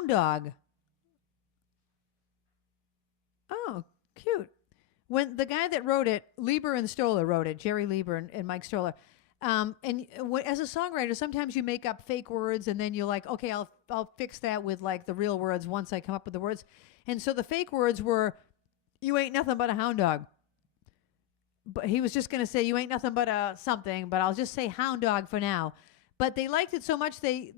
dog. Oh, cute. When the guy that wrote it, Lieber and Stoller wrote it, Jerry Lieber and Mike Stoller. As a songwriter, sometimes you make up fake words, and then you're like, okay, I'll fix that with like the real words once I come up with the words. And so the fake words were, "You ain't nothing but a hound dog." But he was just going to say, "You ain't nothing but a something," but I'll just say hound dog for now. But they liked it so much they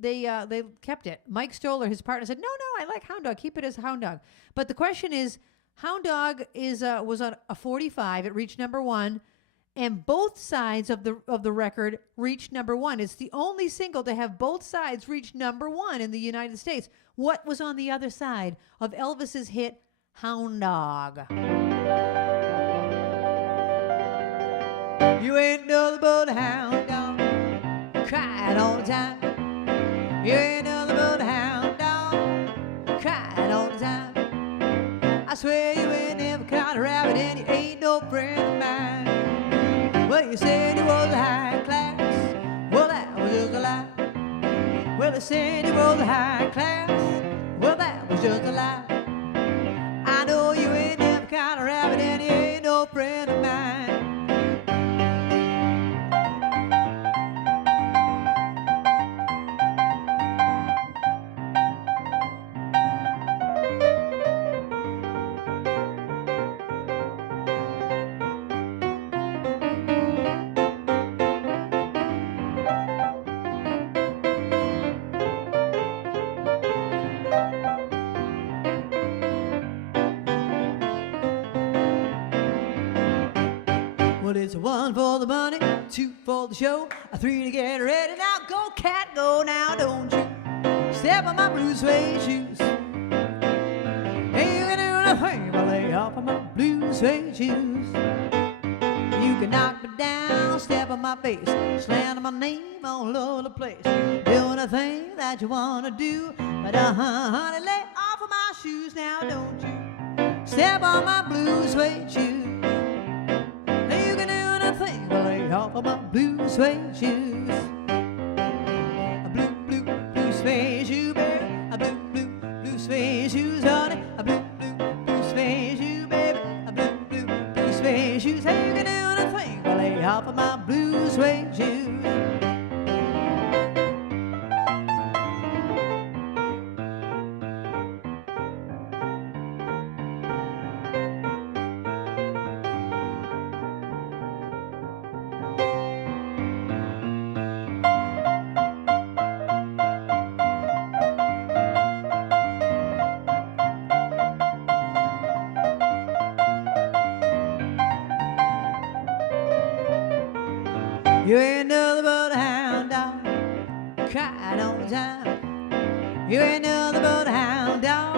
kept it. Mike Stoller, his partner, said, "No, I like hound dog. Keep it as hound dog." But the question is, hound dog was on a 45. It reached number 1, and both sides of the record reached number 1. It's the only single to have both sides reach number 1 in the United States. What was on the other side of Elvis's hit Hound Dog? You ain't nothing but a hound dog, crying all the time. You ain't nothing but a hound dog, crying all the time. I swear you ain't never caught a rabbit, and you ain't no friend of mine. Well, you said you was a high class, well, that was just a lie. Well, you said you was a high class, well, that was just a lie. I know you ain't never caught a rabbit, and you ain't no friend of mine. Well, it's 1 for the money, 2 for the show, a 3 to get ready. Now go, cat, go now, don't you step on my blue suede shoes. Ain't you gonna do nothing but lay off of my blue suede shoes. You can knock me down, step on my face, slander my name all over the place. Doing a thing that you wanna do, but honey, lay off of my shoes now, don't you step on my blue suede shoes. Lay off of my blue suede shoes. A blue suede shoe, baby. A blue suede shoes, honey. A blue suede shoe, baby. A blue suede shoes. Hey, you can do anything but lay off of my blue suede shoes. You ain't nothing but a hound dog, crying all the time. You ain't nothing but a hound dog,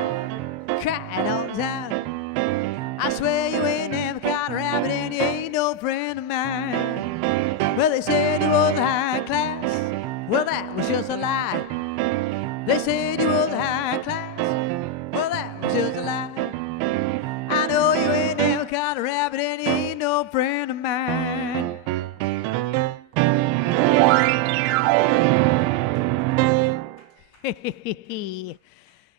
crying all the time. I swear you ain't never caught a rabbit, and you ain't no friend of mine. Well, they said you was a high class, well, that was just a lie. They said you was a high class, well, that was just a lie. I know you ain't never caught a rabbit, and you ain't no friend of mine. You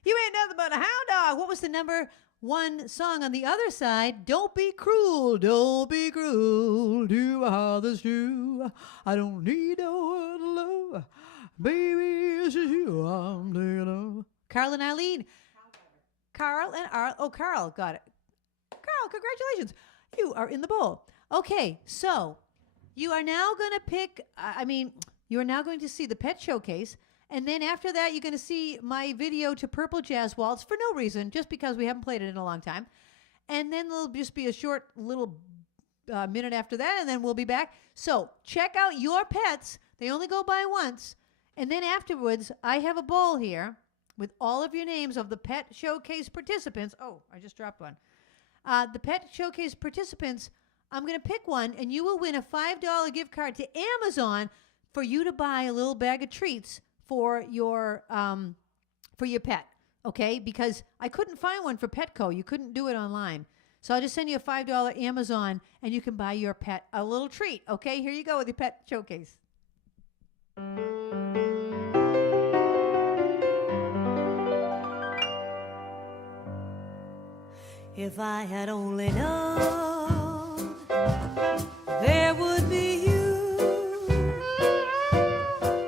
ain't nothing but a hound dog. What was the number 1 song on the other side? Don't be cruel to my heart that's true. I don't need no other love, baby, it's just you I'm thinking of. Carl and Eileen. Carl, got it. Carl, congratulations. You are in the bowl. Okay, so you are now going to pick, you are now going to see the Pet Showcase. And then after that, you're going to see my video to Purple Jazz Waltz for no reason, just because we haven't played it in a long time. And then there'll just be a short little minute after that, and then we'll be back. So check out your pets. They only go by once. And then afterwards, I have a bowl here with all of your names of the Pet Showcase participants. Oh, I just dropped one. The Pet Showcase participants, I'm going to pick one, and you will win a $5 gift card to Amazon for you to buy a little bag of treats for your pet, okay? Because I couldn't find one for Petco. You couldn't do it online. So I'll just send you a $5 Amazon, and you can buy your pet a little treat, okay? Here you go with your Pet Showcase. If I had only known there would be you,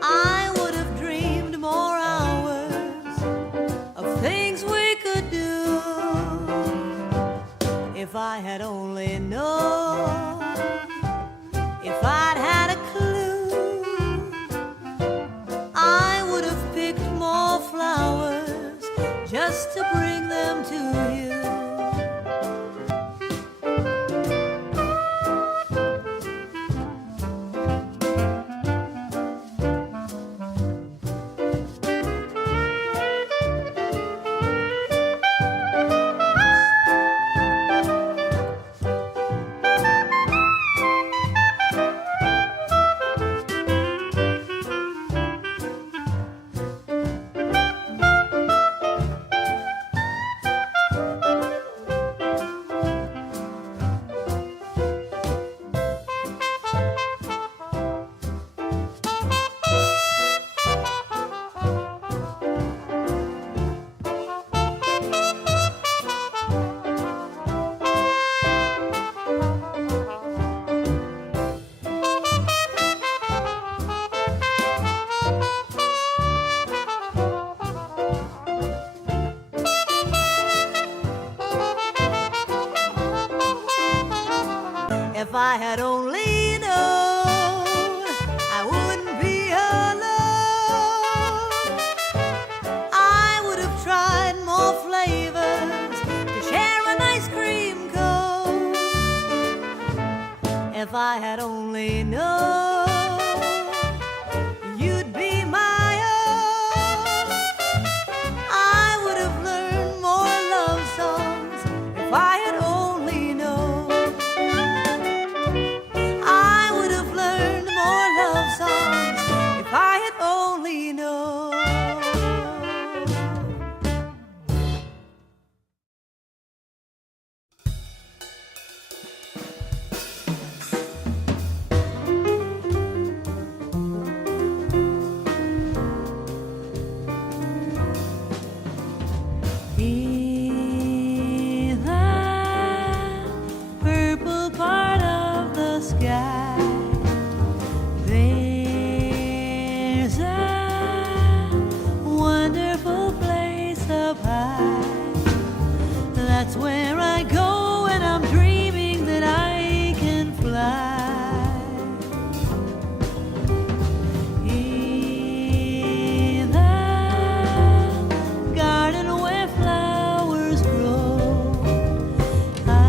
I would have dreamed more hours of things we could do. If I had only known, if I'd had a clue, I would have picked more flowers just to bring them to you. If I had only known I wouldn't be alone, I would have tried more flavors to share an ice cream cone. If I had only known you'd be my own, I would have learned more love songs. If I had only known, if I had only known. In that purple part of the sky, there's a wonderful place up high. That's where I go when I'm dreaming that I can fly. In the garden where flowers grow, iris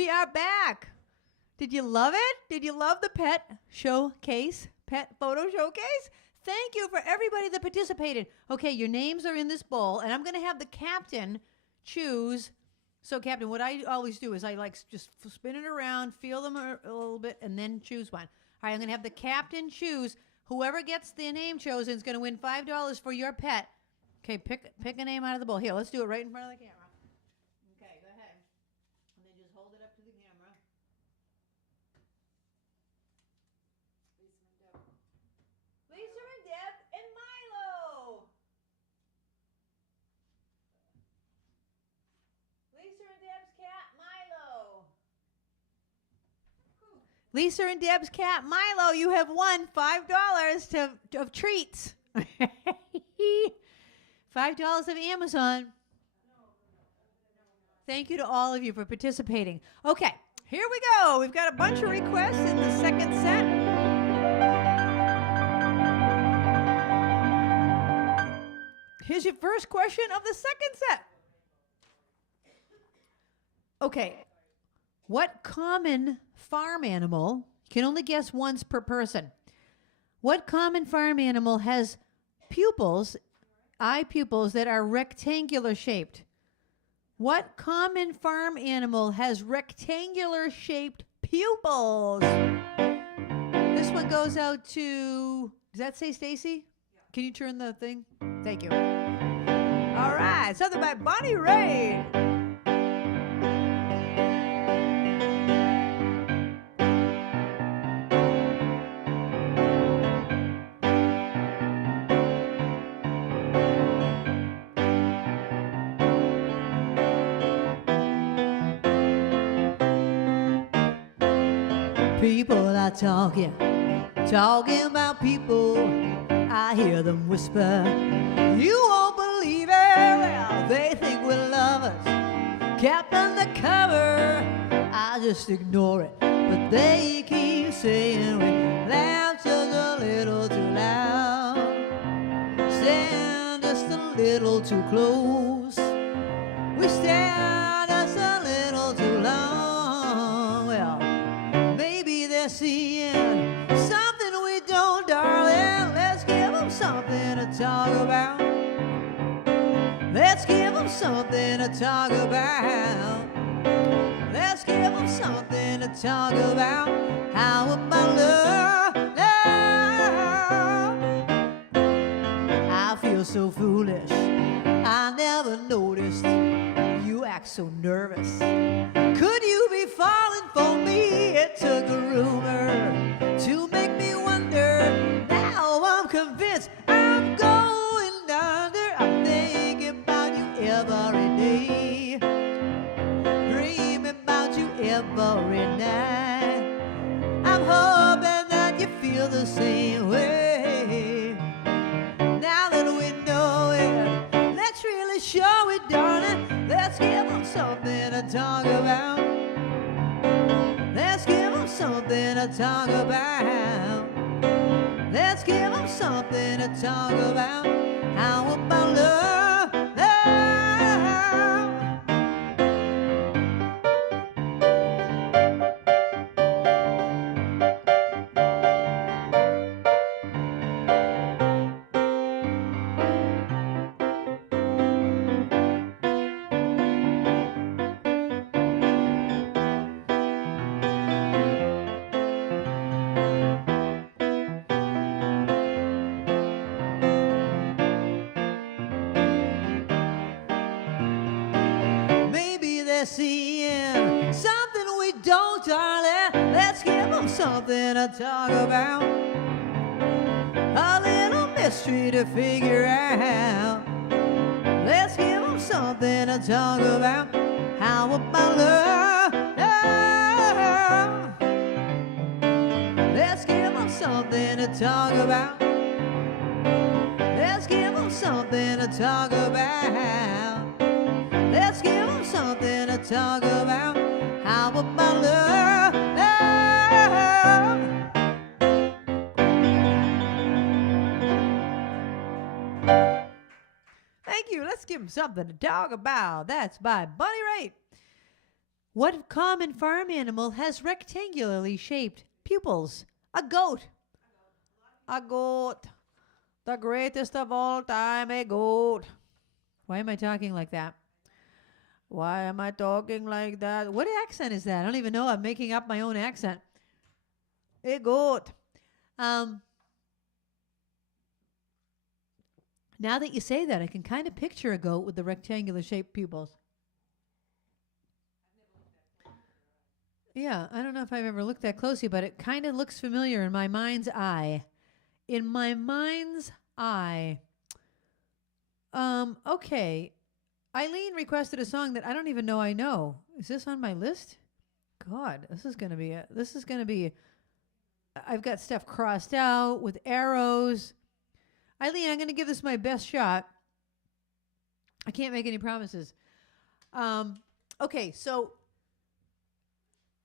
We are back. Did you love it? Did you love the pet showcase? Pet photo showcase? Thank you for everybody that participated. Okay, your names are in this bowl, and I'm going to have the captain choose. So, Captain, what I always do is I like just spin it around, feel them a little bit, and then choose one. All right, I'm going to have the captain choose. Whoever gets their name chosen is going to win $5 for your pet. Okay, pick a name out of the bowl. Here, let's do it right in front of the camera. Okay, go ahead. And then just hold it up to the camera. Lisa and Deb and Milo. Lisa and Deb's cat, Milo. Lisa and Deb's cat, Milo, you have won $5 of treats. $5 of Amazon. Thank you to all of you for participating. Okay, here we go. We've got a bunch of requests in the second set. Here's your first question of the second set. Okay, what common farm animal, you can only guess once per person, what common farm animal has pupils, eye pupils that are rectangular shaped? What common farm animal has rectangular shaped pupils? This one goes out to, does that say Stacy? Yeah. Can you turn the thing? Thank you. All right, something by Bonnie Raitt. People are talking about people. I hear them whisper, you won't believe it. Well, they think we're lovers, kept undercover. I just ignore it, but they keep saying we laugh just a little too loud, stand just a little too close. We stand just a little too long. Well, they're seeing something we don't, darling. Let's give them something to talk about. Let's give them something to talk about. Let's give them something to talk about. How about love? Love. I feel so foolish. I never noticed you act so nervous. Could you be falling for me? It took a rumor to make me wonder. Now I'm convinced I'm going under. I'm thinking about you every day, dreaming about you every night. I'm hoping that you feel the same way. Now that we know it, let's really show it, darling. Let's give them something to talk about. Let's give them something to talk about. Let's give them something to talk about. How about love? Love. Seeing something we don't, darling. Let's give them something to talk about. A little mystery to figure out. Let's give them something to talk about. How about love? Love. Let's give them something to talk about. Let's give them something to talk about. Let's give them something to talk about. How about love? Love. Thank you. Let's give them something to talk about. That's by Bonnie Raitt. What common farm animal has rectangularly shaped pupils? A goat. A goat. The greatest of all time, a goat. Why am I talking like that? Why am I talking like that? What accent is that? I don't even know. I'm making up my own accent. A goat. Now that you say that, I can kind of picture a goat with the rectangular shaped pupils. Yeah, I don't know if I've ever looked that closely, but it kind of looks familiar in my mind's eye. In my mind's eye. Okay. Eileen requested a song that I don't even know I know. Is this on my list? God, this is going to be, I've got stuff crossed out with arrows. Eileen, I'm going to give this my best shot. I can't make any promises. Okay, so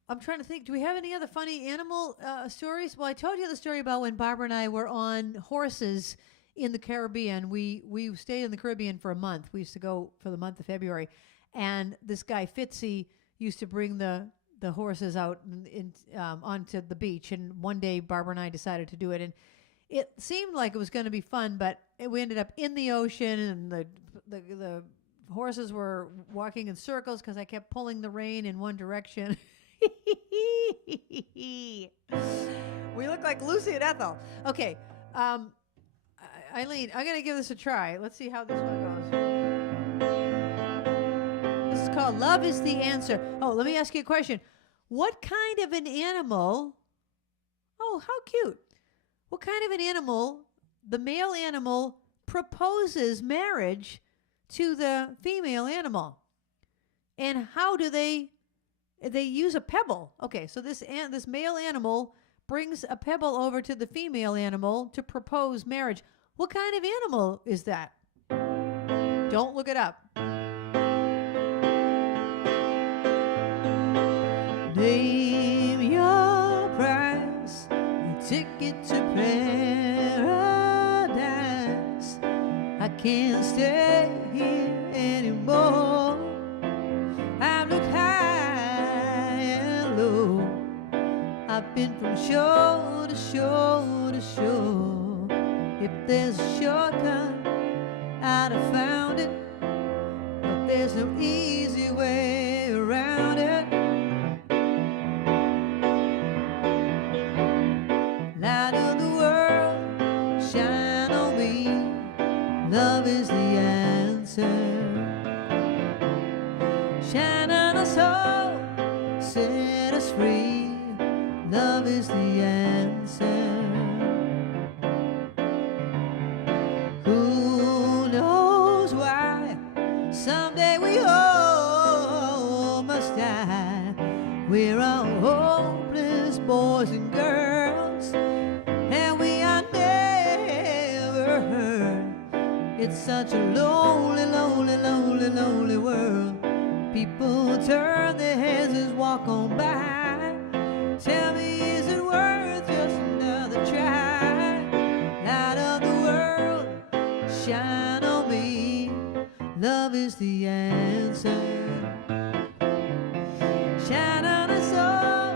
I'm trying to think. Do we have any other funny animal stories? Well, I told you the story about when Barbara and I were on horses in the Caribbean. We stayed in the Caribbean for a month. We used to go for the month of February. And this guy, Fitzy, used to bring the horses out onto the beach. And one day, Barbara and I decided to do it. And it seemed like it was going to be fun, but we ended up in the ocean, and the horses were walking in circles because I kept pulling the rein in one direction. We look like Lucy and Ethel. Okay, Eileen, I'm going to give this a try. Let's see how this one goes. This is called Love is the Answer. Oh, let me ask you a question. What kind of an animal... Oh, how cute. What kind of an animal, the male animal, proposes marriage to the female animal? And how do they use a pebble? Okay, so this male animal brings a pebble over to the female animal to propose marriage. What kind of animal is that? Don't look it up. Name your price, a ticket to paradise. I can't stay here anymore. I've looked high and low. I've been from shore to shore to shore. If there's a shortcut, I'd have found it, but there's no easy way around it. Light of the world, shine on me. Love is the answer. Shine on us all, set us free. Love is the answer. Who knows why? Someday we all must die. We're all hopeless boys and girls, and we are never heard. It's such a lonely, lonely, lonely, lonely world. People turn their heads as walk on by. Tell me, is it worth just another try? Light of the world, shine on me. Love is the answer. Shine on us all,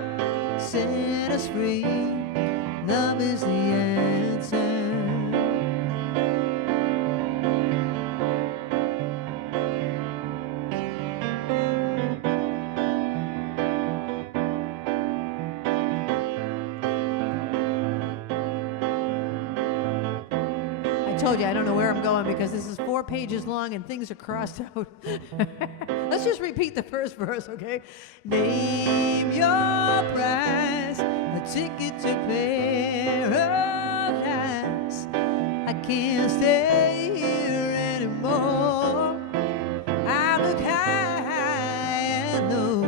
set us free. Love is the answer. I told you I don't know where I'm going because this is 4 pages long and things are crossed out. Let's just repeat the first verse, okay? Name your price, a ticket to paradise. I can't stay here anymore. I look high and low.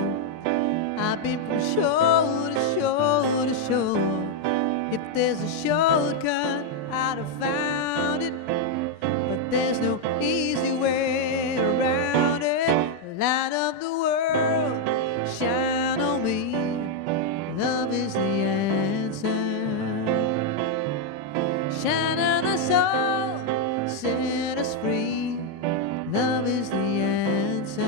I've been from shore to shore to shore. If there's a shortcut, I'd have found it, but there's no easy way around it. Light of the world, shine on me. Love is the answer. Shine on us all, set us free. Love is the answer.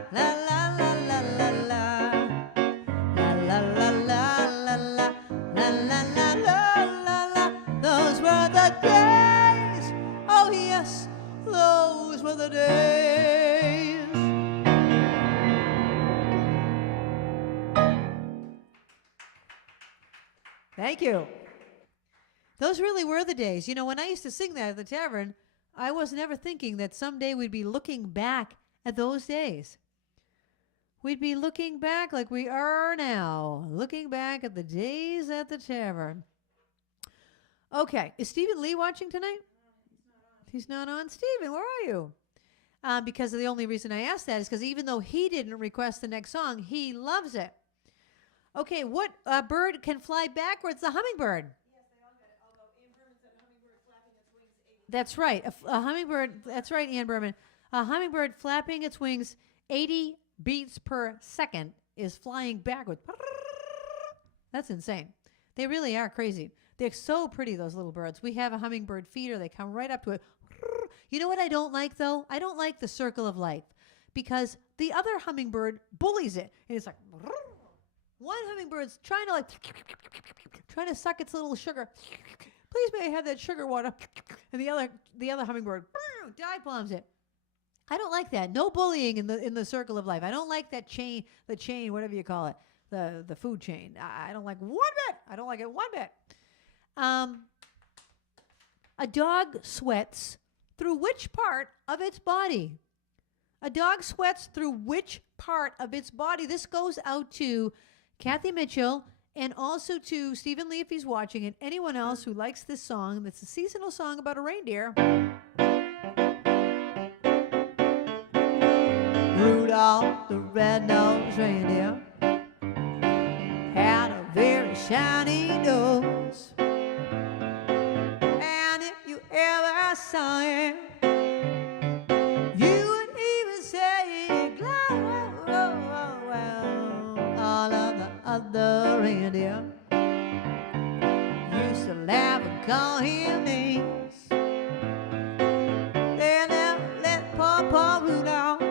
Thank you. Those really were the days. You know, when I used to sing that at the tavern, I was never thinking that someday we'd be looking back at those days. We'd be looking back like we are now, looking back at the days at the tavern. Okay, is Stephen Lee watching tonight? He's not on. Stephen, where are you? Because the only reason I asked that is because even though he didn't request the next song, he loves it. Okay, what bird can fly backwards? The hummingbird. Yes, they all got it. Although Ian Berman said a hummingbird flapping its wings 80. That's right. A hummingbird. That's right, Ian Berman. A hummingbird flapping its wings 80 beats per second is flying backwards. That's insane. They really are crazy. They're so pretty, those little birds. We have a hummingbird feeder. They come right up to it. You know what I don't like, though? I don't like the circle of life because the other hummingbird bullies it. And it's like, one hummingbird's trying to suck its little sugar. Please may I have that sugar water? And the other hummingbird dive bombs it. I don't like that. No bullying in the circle of life. I don't like that chain, whatever you call it, the food chain. I don't like one bit. I don't like it one bit. A dog sweats through which part of its body? A dog sweats through which part of its body? This goes out to Kathy Mitchell and also to Stephen Lee if he's watching, and anyone else who likes this song. That's a seasonal song about a reindeer. Rudolph the red-nosed reindeer had a very shiny nose, and if you ever saw him, you would even say, all of the other reindeer used to laugh and call him names. They never let Papa Rudolph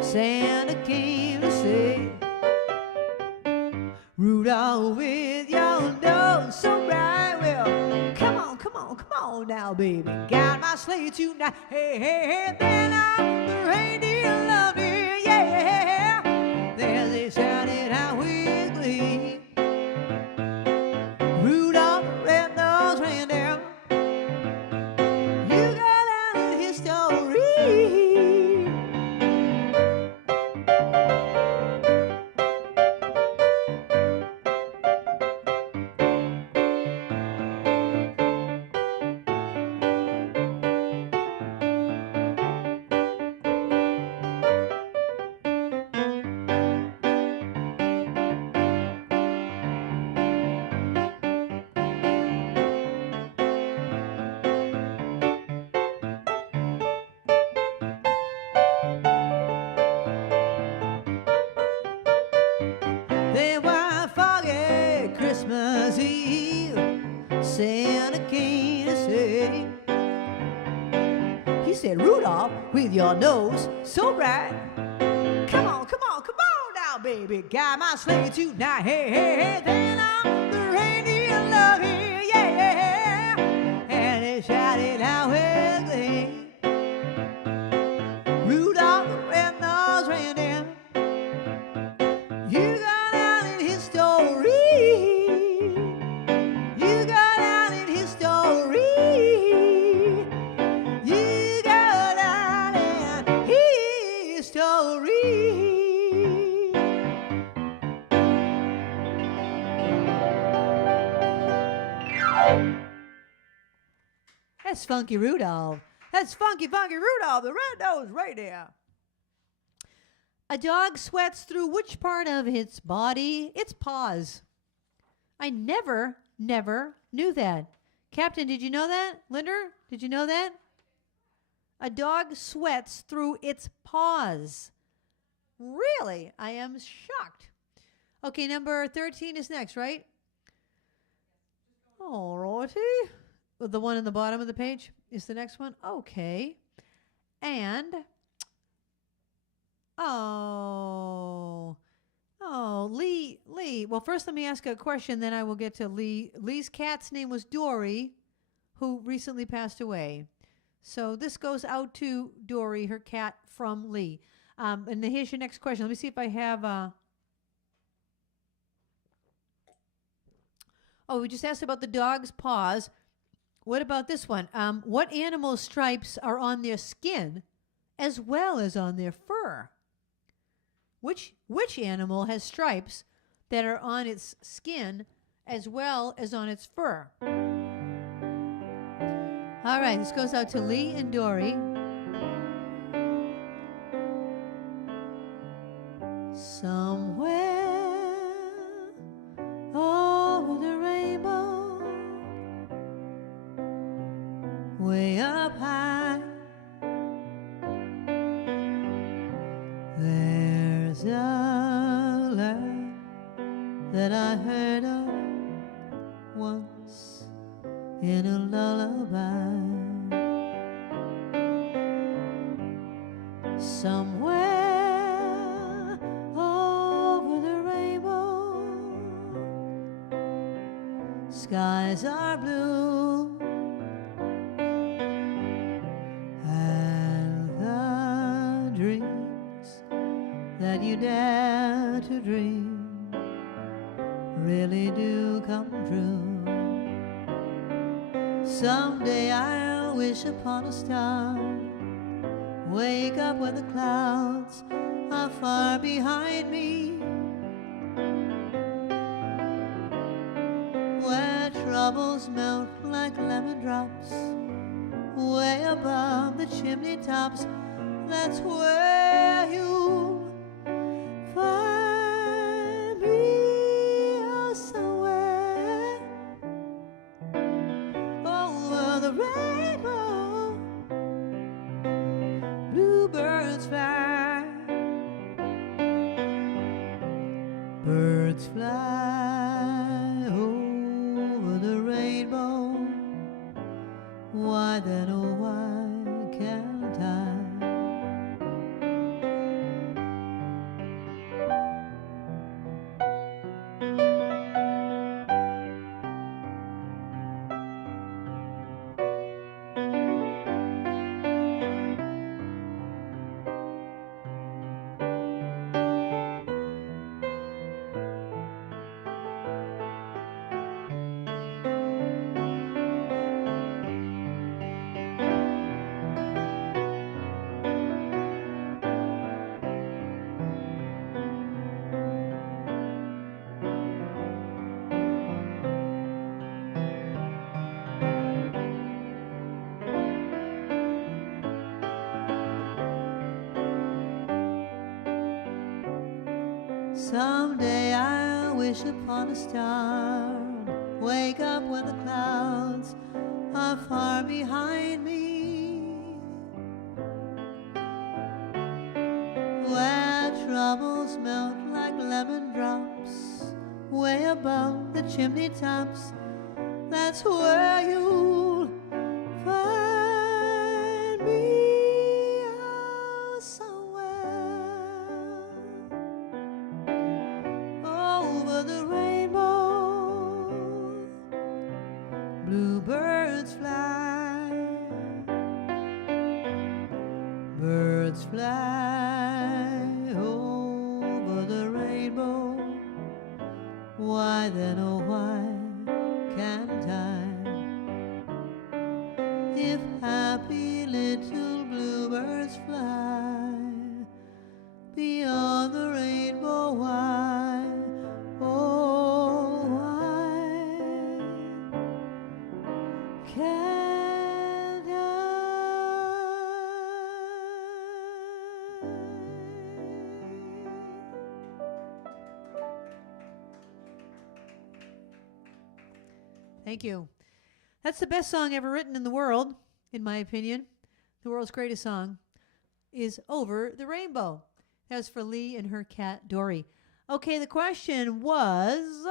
Santa came to say, Rudolph, with your nose so bright. Well, come on now, baby. Got my sleigh tonight. Hey, hey, hey, then the reindeer loved me, yeah. Then they shouted out with glee, Rudolph, the red-nosed reindeer, you got out of his story. They were foggy Christmas Eve. Santa came to say, he said, Rudolph, with your nose so bright. Come on now, baby. Got my sleigh tonight. Hey, hey, hey, then the reindeer love you, yeah. And they shouted out with glee, Rudolph, the red-nosed reindeer, you got out in his story. You got out in his story. You got out in his story. That's Funky Rudolph. That's Funky Rudolph, the red-nosed reindeer. A dog sweats through which part of its body? Its paws. I never knew that. Captain, did you know that? Linder, did you know that? A dog sweats through its paws. Really? I am shocked. Okay, number 13 is next, right? All righty. The one in the bottom of the page is the next one. Okay. And Lee. Well, first let me ask a question, then I will get to Lee. Lee's cat's name was Dory, who recently passed away. So this goes out to Dory, her cat from Lee. And then here's your next question. Let me see if I have. Oh, we just asked about the dog's paws. What about this one? What animal's stripes are on their skin as well as on their fur? Which animal has stripes that are on its skin as well as on its fur? All right, this goes out to Lee and Dory. Somewhere over the rainbow, way up high, there's a land that I heard of once in a lullaby. Somewhere over the rainbow, skies are blue, and the dreams that you dare to dream really do come true. Someday I'll wish upon a star, wake up when the clouds are far behind me, where troubles melt like lemon drops, way above the chimney tops. That's where you find me, oh, somewhere over the rainbow. Bluebirds fly, birds fly over the rainbow. Why then, oh, why can't I? Someday I'll wish upon a star, wake up when the clouds are far behind me, where troubles melt like lemon drops, way above the chimney tops. That's where you'll find me, oh, somewhere over the rainbow. Bluebirds fly, birds fly over the rainbow. Why then, oh, why can't I? If happy little bluebirds fly beyond the rainbow, why, oh, why can't I? Thank you. That's the best song ever written in the world, in my opinion. The world's greatest song is Over the Rainbow. That was for Lee and her cat, Dory. Okay, the question was,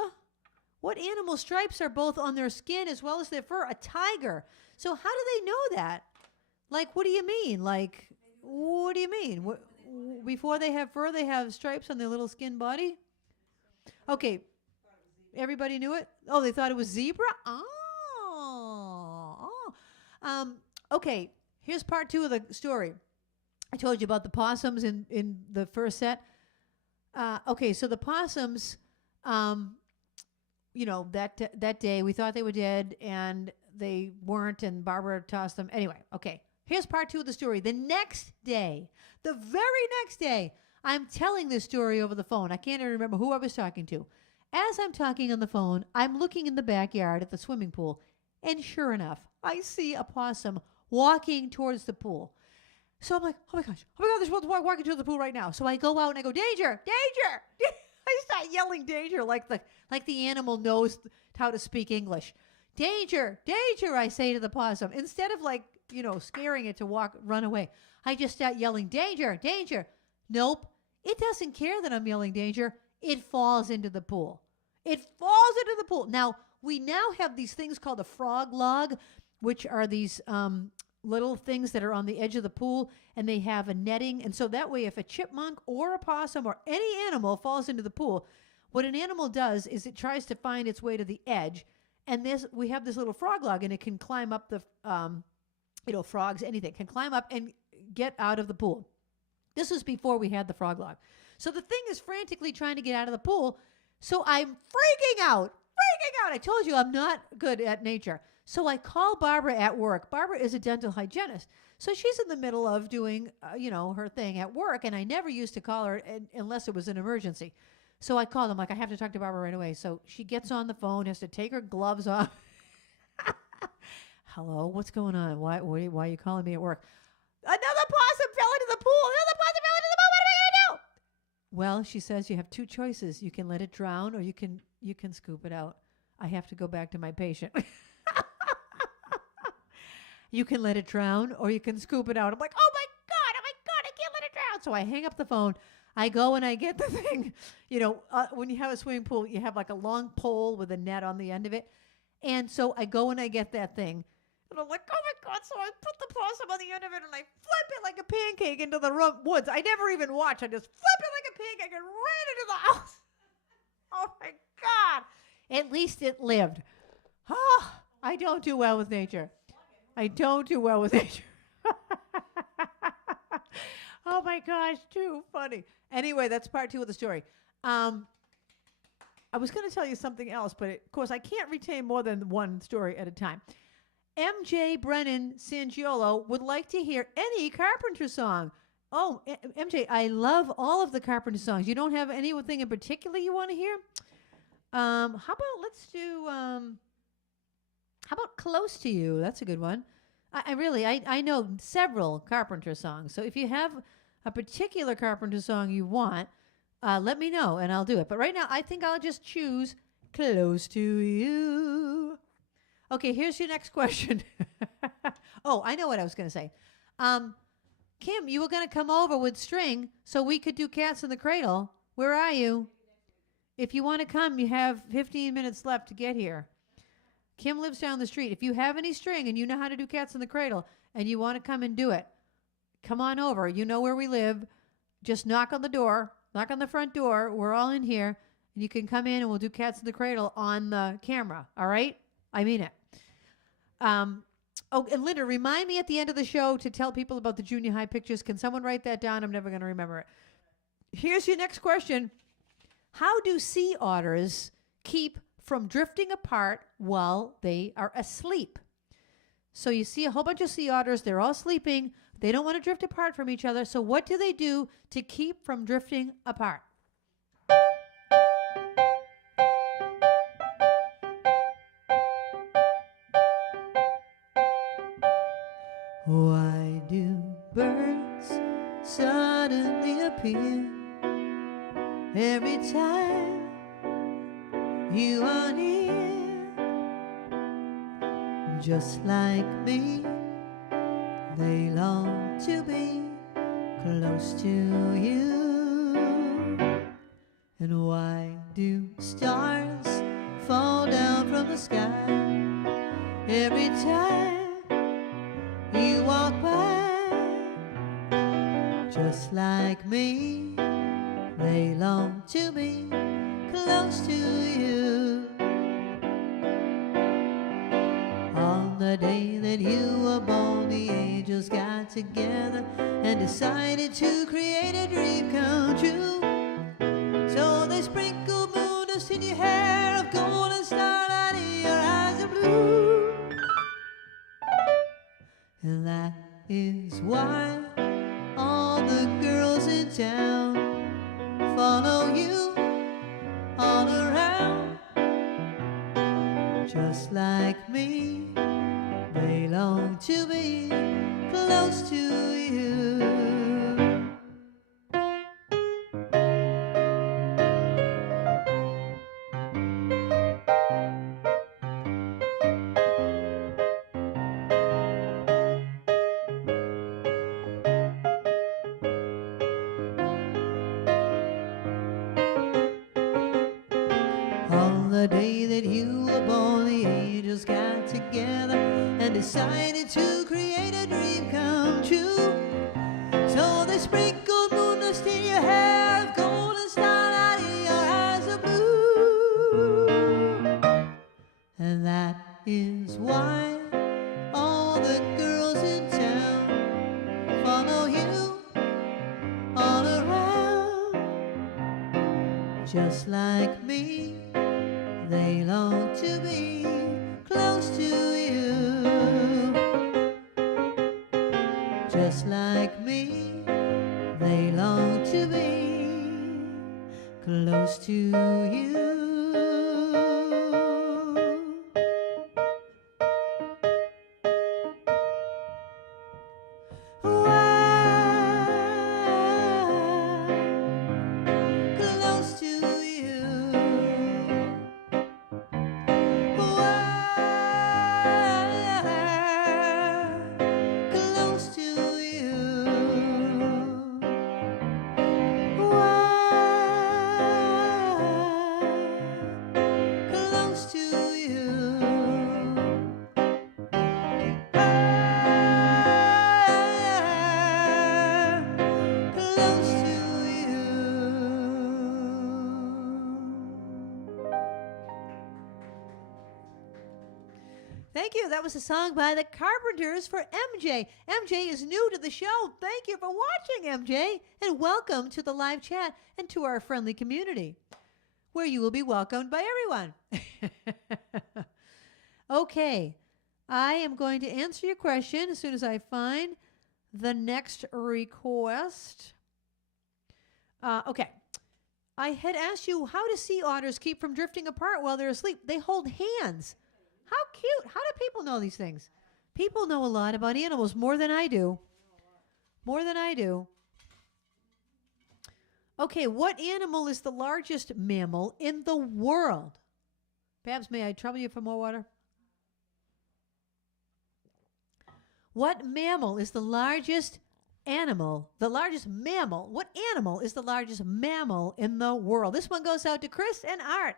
what animal stripes are both on their skin as well as their fur? A tiger. So how do they know that? Like, what do you mean? Like, what do you mean? Before they have fur, they have stripes on their little skin body? Okay. Everybody knew it? Oh, they thought it was zebra? Okay. Here's part 2 of the story. I told you about the possums in the first set. Okay, so the possums, that day we thought they were dead, and they weren't, and Barbara tossed them. Anyway, okay, here's part 2 of the story. The next day, the very next day, I'm telling this story over the phone. I can't even remember who I was talking to. As I'm talking on the phone, I'm looking in the backyard at the swimming pool, and sure enough, I see a possum walking towards the pool. So I'm like, oh my gosh, this one's walking towards the pool right now. So I go out and I go, danger, danger. I start yelling danger like the animal knows how to speak English. Danger, danger, I say to the possum. Instead of scaring it to run away, I just start yelling, danger, danger. Nope, it doesn't care that I'm yelling danger. It falls into the pool. It falls into the pool. Now, we now have these things called a frog log, which are these little things that are on the edge of the pool, and they have a netting. And so that way, if a chipmunk or a possum or any animal falls into the pool, what an animal does is it tries to find its way to the edge. And we have this little frog log, and it can climb up the, frogs, anything, can climb up and get out of the pool. This was before we had the frog log. So the thing is frantically trying to get out of the pool. So I'm freaking out. I told you I'm not good at nature. So I call Barbara at work. Barbara is a dental hygienist. So she's in the middle of doing, her thing at work. And I never used to call her unless it was an emergency. So I called them, I have to talk to Barbara right away. So she gets on the phone, has to take her gloves off. Hello, what's going on? Why are you calling me at work? Another possum fell into the pool. What am I going to do? Well, she says you have 2 choices. You can let it drown, or you can scoop it out. I have to go back to my patient. You can let it drown, or you can scoop it out. I'm like, oh my God, I can't let it drown. So I hang up the phone. I go and I get the thing. When you have a swimming pool, you have like a long pole with a net on the end of it. And so I go and I get that thing. And I'm like, oh my God. So I put the possum on the end of it and I flip it like a pancake into the woods. I never even watch. I just flip it like a pancake and ran into the house. Oh my God. At least it lived. Oh, I don't do well with nature. Oh my gosh, too funny. Anyway, that's part 2 of the story. I was going to tell you something else, but of course I can't retain more than one story at a time. MJ Brennan Sangiolo would like to hear any Carpenter song. Oh, MJ, I love all of the Carpenter songs. You don't have anything in particular you want to hear? How about Close to You? That's a good one. I know several Carpenter songs. So if you have a particular Carpenter song you want, let me know and I'll do it. But right now, I think I'll just choose Close to You. Okay, here's your next question. Oh, I know what I was going to say. Kim, you were going to come over with string so we could do Cats in the Cradle. Where are you? If you want to come, you have 15 minutes left to get here. Kim lives down the street. If you have any string and you know how to do Cats in the Cradle and you want to come and do it, come on over. You know where we live. Just knock on the door. Knock on the front door. We're all in here. And you can come in and we'll do Cats in the Cradle on the camera. All right? I mean it. Oh, and Linda, remind me at the end of the show to tell people about the junior high pictures. Can someone write that down? I'm never going to remember it. Here's your next question. How do sea otters keep from drifting apart while they are asleep? So you see a whole bunch of sea otters. They're all sleeping. They don't want to drift apart from each other. So what do they do to keep from drifting apart? Why do birds suddenly appear every time you are near? Just like me, they long to be close to you. And why do stars fall down from the sky every time you walk by? Just like me, they long to be close to you. On the day that you were born, the angels got together and decided to create a dream come true. So they sprinkled moon dust in your hair of gold and starlight in your eyes of blue. And that is why all the girls in town follow you all around. Just like me, they long to be close to you. On the day that you were born, the angels got together and decided to create a dream come true. So they sprinkled moon dust in your hair of gold and starlight in your eyes of blue. And that is why all the girls in town follow you all around. Just like me, they long to be close to you. Just like me, they long to be close to you. Close to you. Close to you. Close to you. Close to you. Thank you. That was a song by the Carpenters for MJ. MJ is new to the show. Thank you for watching, MJ. And welcome to the live chat and to our friendly community, where you will be welcomed by everyone. Okay. I am going to answer your question as soon as I find the next request. Okay. I had asked you, how do sea otters keep from drifting apart while they're asleep? They hold hands. How cute. How do people know these things? People know a lot about animals, more than I do. More than I do. Okay, what animal is the largest mammal in the world? Babs, may I trouble you for more water? What mammal is the largest animal? The largest mammal. What animal is the largest mammal in the world? This one goes out to Chris and Art.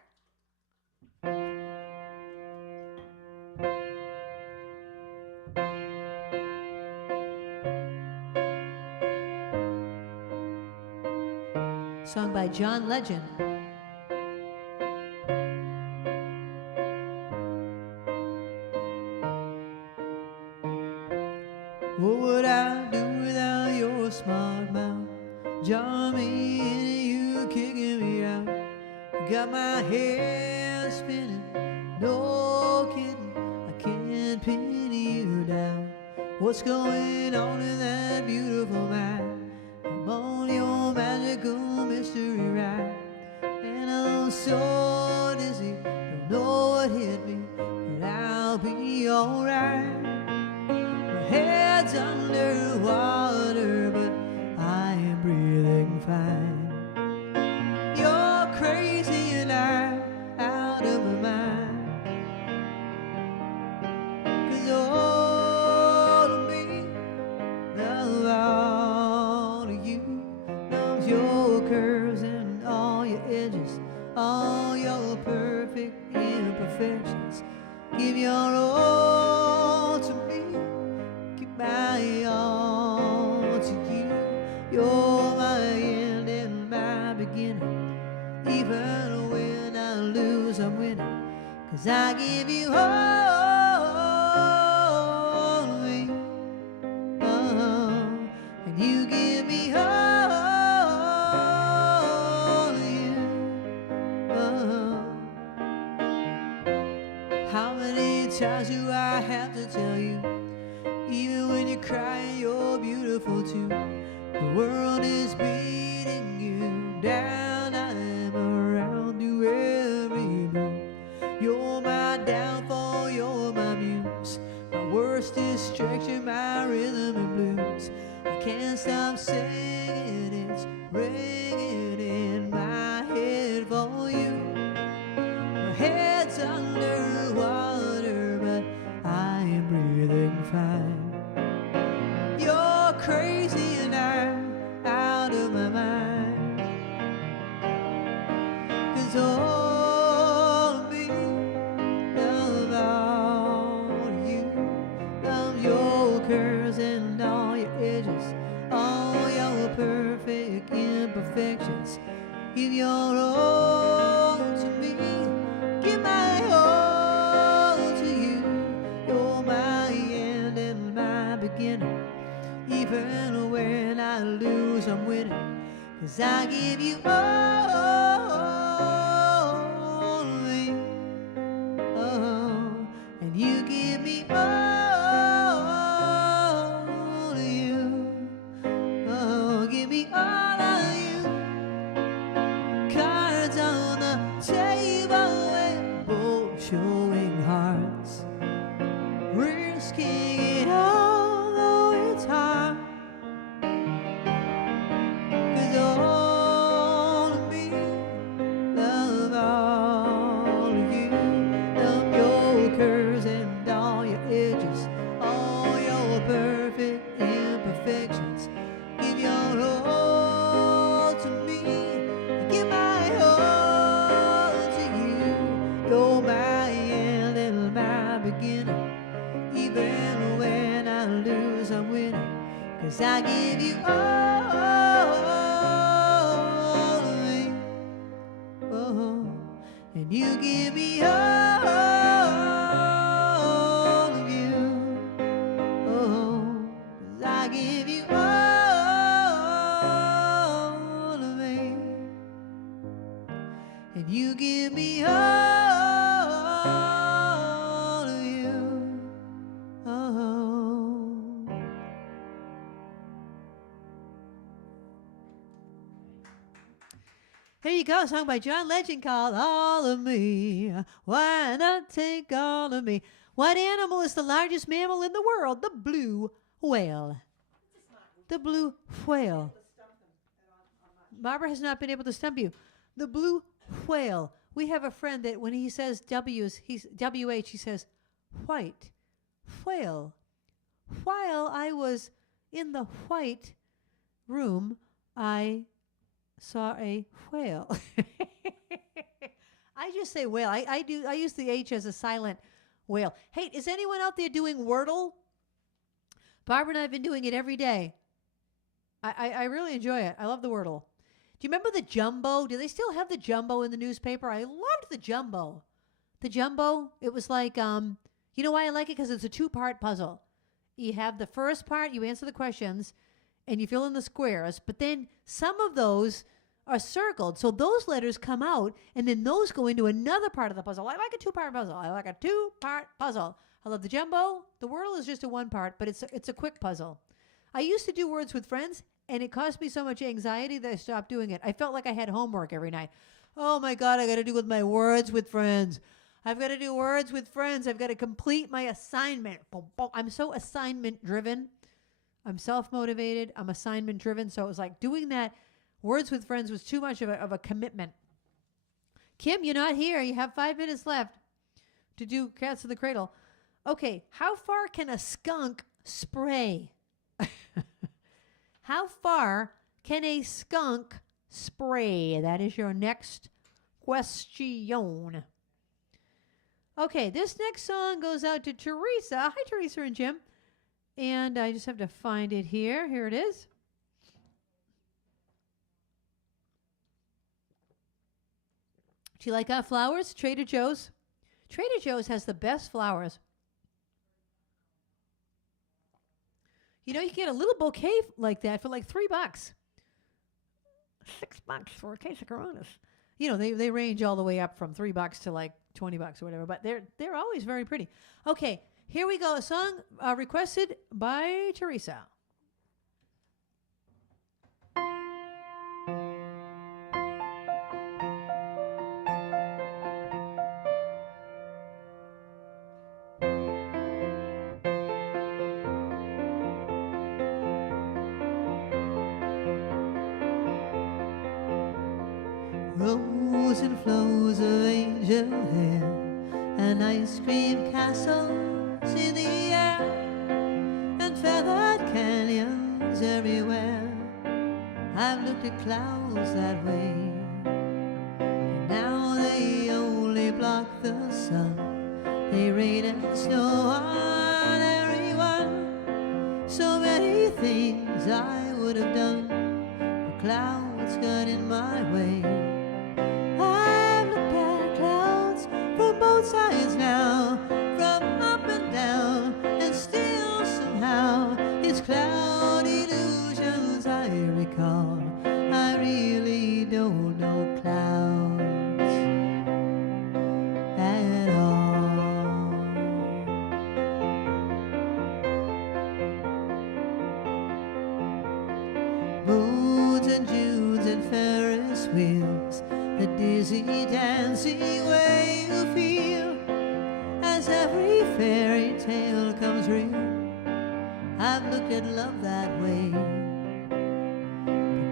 Sung by John Legend. What would I do without your smart mouth? Jar me in, you kicking me out. Got my head spinning, no kidding. I can't pin you down. What's going on in that beautiful mind? I'm on your magical mystery ride, and I'm so dizzy, don't know what hit me, but I'll be alright. My head's underwater, but I am breathing fine. You're crazy and I'm out of my mind, 'cause all of me love all of you, loves your curves and all your edges, all your perfect imperfections. Give your all to me, give my all to you. You're my end and my beginning. Even when I lose, I'm winning, 'cause I give you all of me. crying, you're beautiful too. The world is beating you down. I'm around you every move. You're my downfall, you're my muse, my worst distraction, my rhythm and blues. I can't stop singing, it's ringing in my head for you. My head's underwater, but I am breathing fine. You're crazy and I'm out of my mind. 'Cause all of me love all you. Love your curves and all your edges, all your perfect imperfections. Give your all to me, give my all to you. You're my end and my beginning. Even when I lose, I'm winning. 'Cause I give you all of me, oh, and you give me all of you. Oh, give me all of you. Cards on the table and both showing hearts. Risking it all, though it's hard. 'Cause all of me love all of you. Love your curves and all your edges, all your perfect imperfections. Give your all to me, give my all to you. You're my end and my beginning. Even when I lose, I'm winning. 'Cause I give you all of me, oh, and you give me all of you, oh, 'cause I give you all of me, and you give me all of you, oh. Here you go, song by John Legend called All of Me. Why not take all of me? What animal is the largest mammal in the world? The blue whale. The blue whale. Barbara has not been able to stump you. The blue whale. We have a friend that when he says W's, he's WH, he says white whale. While I was in the white room, I saw a whale. I just say whale. I use the H as a silent whale. Hey, is anyone out there doing Wordle? Barbara and I have been doing it every day. I really enjoy it. I love the Wordle. Do you remember the Jumbo? Do they still have the Jumbo in the newspaper? I loved the Jumbo. The Jumbo, it was like, you know why I like it? Because it's a 2-part puzzle. You have the first part, you answer the questions, and you fill in the squares, but then some of those are circled. So those letters come out, and then those go into another part of the puzzle. I like a 2-part puzzle. I like a 2-part puzzle. I love the Jumbo. The Wordle is just a 1-part, but it's a quick puzzle. I used to do Words with Friends, and it caused me so much anxiety that I stopped doing it. I felt like I had homework every night. Oh, my God, I got to do with my Words with Friends. I've got to do Words with Friends. I've got to complete my assignment. I'm so assignment-driven. I'm self-motivated. I'm assignment-driven. So it was like doing that Words with Friends was too much of a commitment. Kim, you're not here. You have 5 minutes left to do Cats in the Cradle. Okay, how far can a skunk spray? How far can a skunk spray? That is your next question. Okay, this next song goes out to Teresa. Hi, Teresa and Jim. And I just have to find it here. Here it is. Do you like our flowers? Trader Joe's. Trader Joe's has the best flowers. You know, you can get a little bouquet like that for like $3. $6 for a case of Coronas. You know, they range all the way up from $3 to like $20 or whatever, but they're always very pretty. Okay, Here we go. A song requested by Teresa. Rows and flows of angel hair and ice cream castles in the air and feathered canyons everywhere. I've looked at clouds that way, but now they only block the sun. They rain and snow on everyone. So many things I would have done, but clouds got in my way. From both sides now, from up and down, and still somehow it's cloud illusions I recall. I really don't know clouds at all. Moons and Junes and Ferris wheels, the dizzy dancing way you feel as every fairy tale comes real. I've looked at love that way, but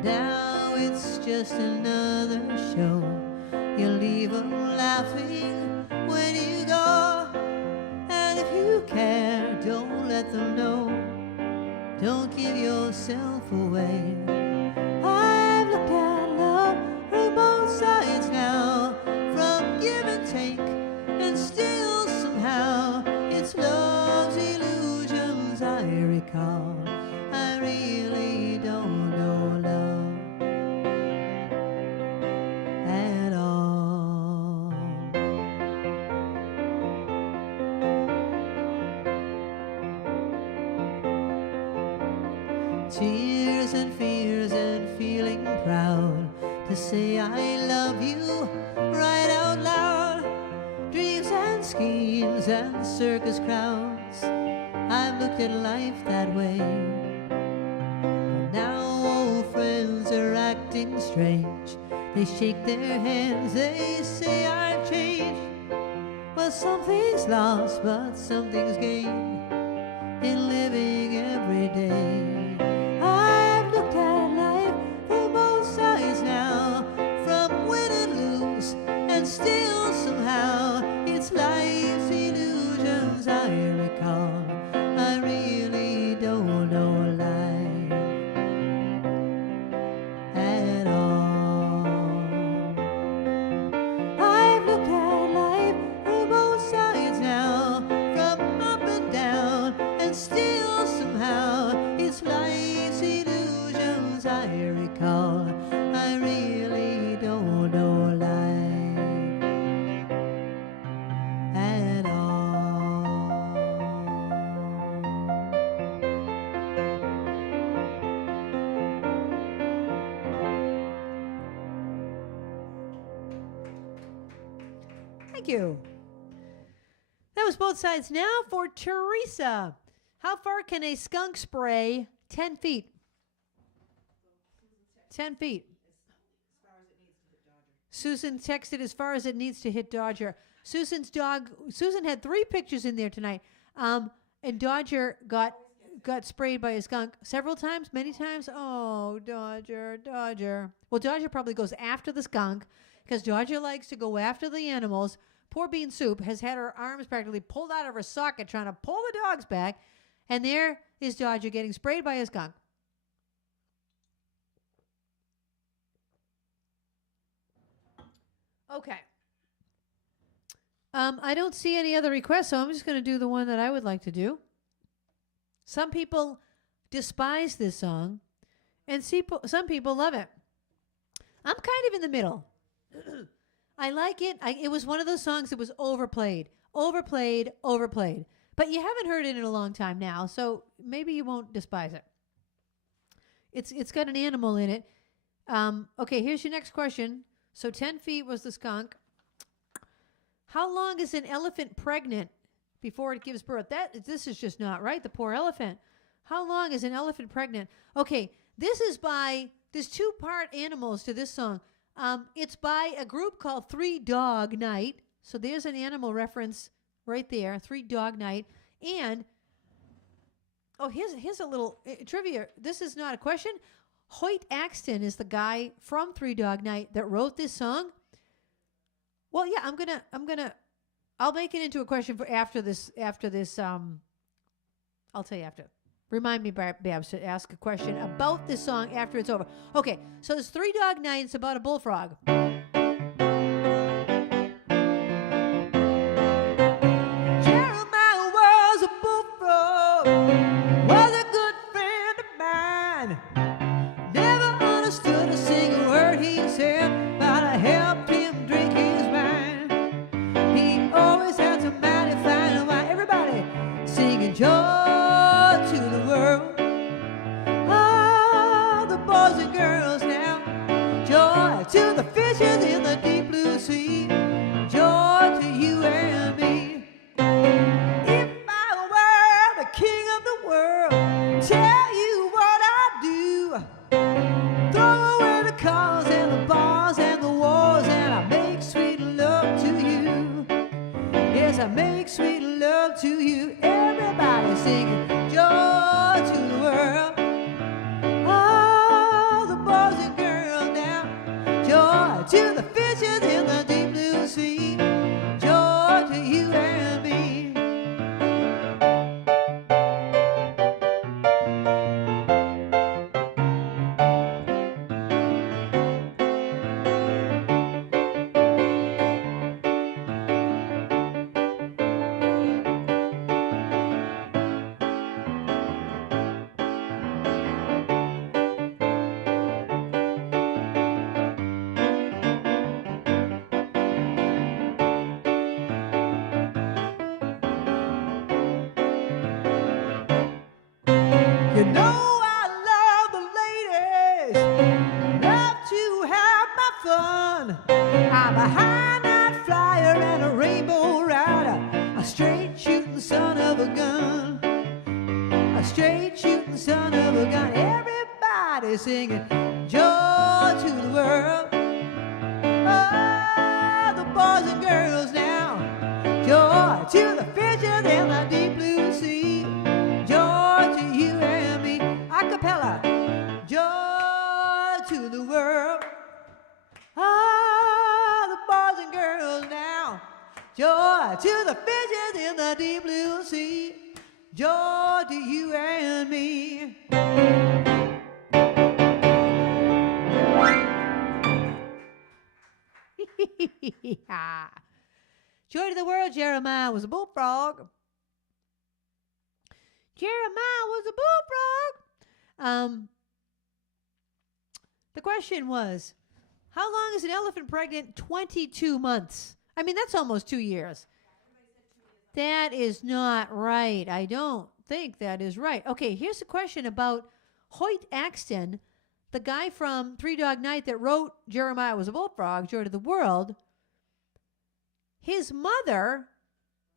now it's just another show. You leave them laughing when you go, and if you care, don't let them know. Don't give yourself away. I've looked at love from both sides now, from give and take, and still somehow it's love's illusions I recall. I really don't know love at all. Tears and fears and feeling proud to say I love you right out loud. Dreams and schemes and circus crowds, I've looked at life that way. But now old friends are acting strange. They shake their hands, they say I've changed. Well, something's lost, but something's gained in living every day. I've looked at life from both sides now, from win and lose, and still somehow it's life's illusions I recall. I really don't know life at all. I've looked at life from both sides now, from up and down, and still somehow it's life's illusions I recall. I really don't know life at all. Thank you. That was both sides now for Teresa. How far can a skunk spray? 10 feet. 10 feet. Susan texted as far as it needs to hit Dodger. Susan's dog, Susan had 3 pictures in there tonight. And Dodger got sprayed by a skunk several times, many times. Oh, Dodger. Well, Dodger probably goes after the skunk because Dodger likes to go after the animals. Poor Bean Soup has had her arms practically pulled out of her socket trying to pull the dogs back. And there is Dodger getting sprayed by a skunk. Okay. I don't see any other requests, so I'm just going to do the one that I would like to do. Some people despise this song, and some people love it. I'm kind of in the middle. I like it. It was one of those songs that was overplayed. But you haven't heard it in a long time now, so maybe you won't despise it. It's got an animal in it. Okay, here's your next question. So 10 feet was the skunk. How long is an elephant pregnant before it gives birth. This is just not right. The poor elephant. How long is an elephant pregnant? Okay, there's two-part animals to this song. It's by a group called Three Dog Night. So there's an animal reference right there, Three Dog Night. And, here's a little trivia. This is not a question. Hoyt Axton is the guy from Three Dog Night that wrote this song. Well, yeah, I'll make it into a question for after this, I'll tell you after. Remind me, Babs, to ask a question about this song after it's over. Okay, so it's Three Dog Night. It's about a bullfrog. Jeremiah was a bullfrog, was a good friend of mine. Never understood a single word he said, but I helped him drink his wine. He always had some mighty fine wine. Everybody singing joy to the world. All the boys and girls now, joy to the fishes in the deep blue sea, joy to you and me. If I were the king of the world, tell you what I'd do. Throw away the cars and the bars and the wars, and I make sweet love to you. Yes, I make sweet love to you. Everybody singing joy to the world. All the boys and girls now, joy to the fishes in the deep blue sea, joy to you and me. You know I love the ladies, love to have my fun. I'm a high night flyer and a rainbow rider, a straight shooting son of a gun, a straight shooting son of a gun. Everybody singing joy to the world. Oh, the boys and girls now, joy to the fishes in the deep blue sea, joy to you and me. Acapella, joy to the world. Ah, the boys and girls now, joy to the fishes in the deep blue sea, joy to you and me. Joy to the world, Jeremiah was a bullfrog. Jeremiah was a bullfrog. The question was, how long is an elephant pregnant? 22 months. I mean, that's almost 2 years. That is not right. I don't think that is right. Okay, here's a question about Hoyt Axton, the guy from Three Dog Night that wrote Jeremiah was a bullfrog, Joy to the World. His mother,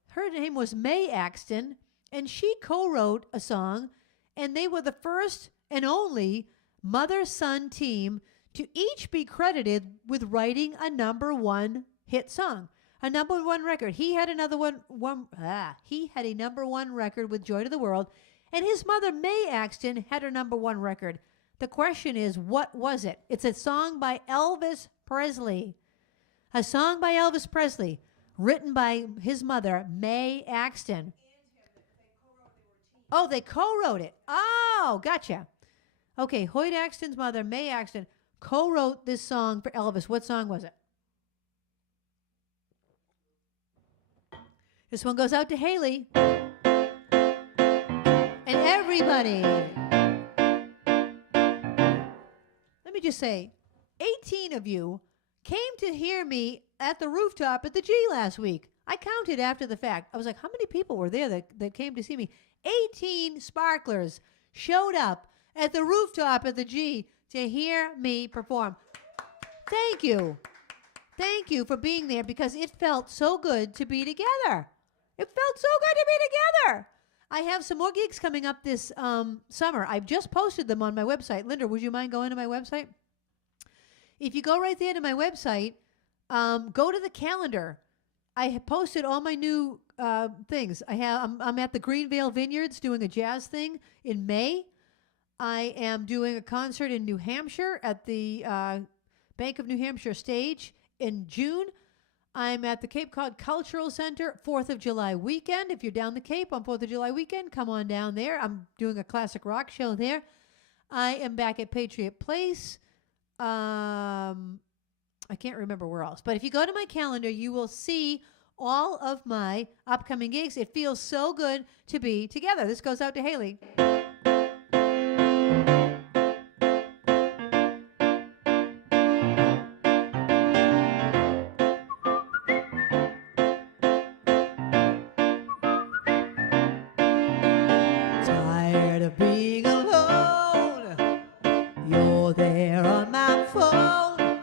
her name was May Axton, and she co-wrote a song, and they were the first and only mother-son team to each be credited with writing a #1 hit song, a #1 record. He had he had a #1 record with Joy to the World, and his mother May Axton had her #1 record. The question is, what was it? It's a song by Elvis Presley. A song by Elvis Presley, written by his mother, May Axton. Oh, they co-wrote it. Oh, gotcha. Okay, Hoyt Axton's mother, May Axton, co-wrote this song for Elvis. What song was it? This one goes out to Haley. And everybody. Let me just say, 18 of you came to hear me at the rooftop at the G last week. I counted after the fact. I was like, how many people were there that came to see me? 18 sparklers showed up at the rooftop at the G to hear me perform. Thank you. Thank you for being there, because it felt so good to be together. It felt so good to be together. I have some more gigs coming up this summer. I've just posted them on my website. Linda, would you mind going to my website? If you go right there to my website, go to the calendar. I have posted all my new things. I'm at the Greenvale Vineyards doing a jazz thing in May. I am doing a concert in New Hampshire at the Bank of New Hampshire stage in June. I'm at the Cape Cod Cultural Center 4th of July weekend. If you're down the Cape on 4th of July weekend, come on down there. I'm doing a classic rock show there. I am back at Patriot Place. I can't remember where else. But if you go to my calendar, you will see all of my upcoming gigs. It feels so good to be together. This goes out to Haley. Tired of being alone. You're there on my phone.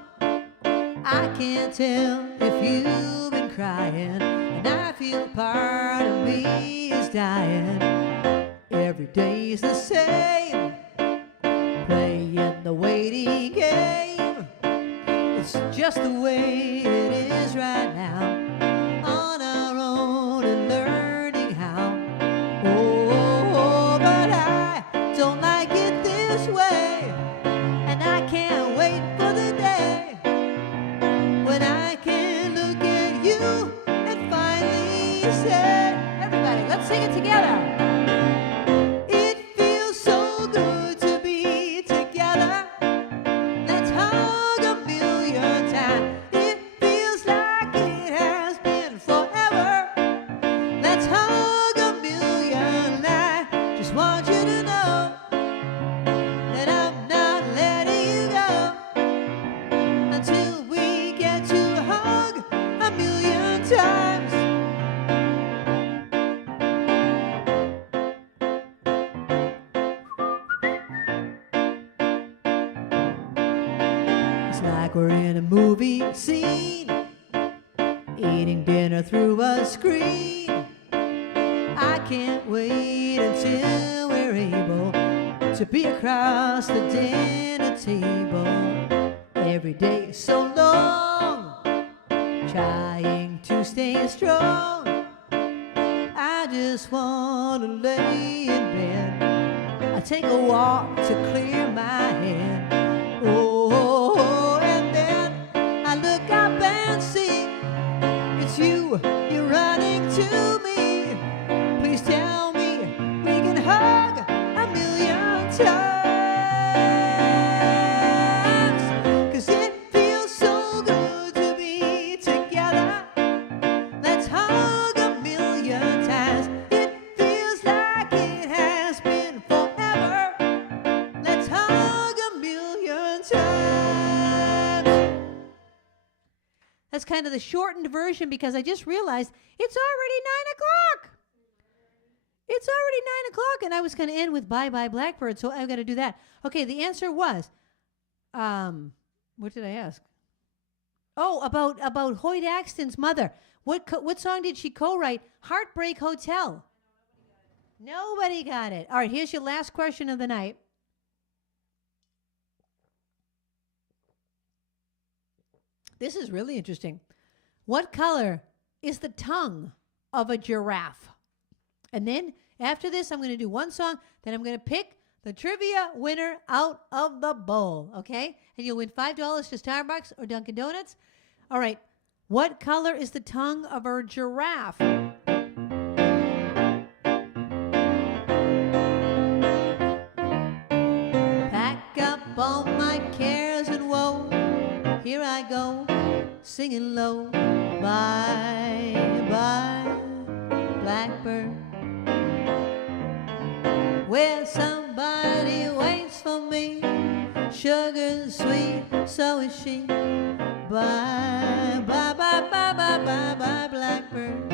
I can't tell if you've been crying, and I feel part of me is dying. Every day's the same, playing the waiting game. It's just the way it is right now, on our own and learning how. Oh, but I don't like it this way, and I can't wait for the day when I can look at you and finally say, Everybody, let's sing it together. it feels so good to be together. Let's hug a million times. It feels like it has been forever. Let's hug a million. I just want you to know that I'm not letting you go until we get to hug a million times. It's like we're in a movie scene, eating dinner through a screen. I can't wait until we're able to be across the dinner table. Every day is so long, trying to stay strong. I just want to lay in bed. I take a walk to clear my head. Oh, and then I look up and see it's you. You're running to me. Please tell me we can hug a million times. 'Cause it feels so good to be together. Let's hug a million times. It feels like it has been forever. Let's hug a million times. That's kind of the shortened version because I just realized it's already 9 o'clock. It's already 9 o'clock, and I was going to end with Bye Bye Blackbird, so I've got to do that. Okay, the answer was, what did I ask? Oh, about Hoyt Axton's mother. What song did she co-write? Heartbreak Hotel. Nobody got it. All right, here's your last question of the night. This is really interesting. What color is the tongue of a giraffe? And then after this, I'm going to do one song. Then I'm going to pick the trivia winner out of the bowl. Okay? And you'll win $5 to Starbucks or Dunkin' Donuts. All right. What color is the tongue of a giraffe? Pack up all my cares and woe. Here I go, singing low. Bye, bye, Blackbird. Where somebody waits for me. Sugar sweet, so is she. Bye, bye, bye, bye, bye, bye, bye, Blackbird.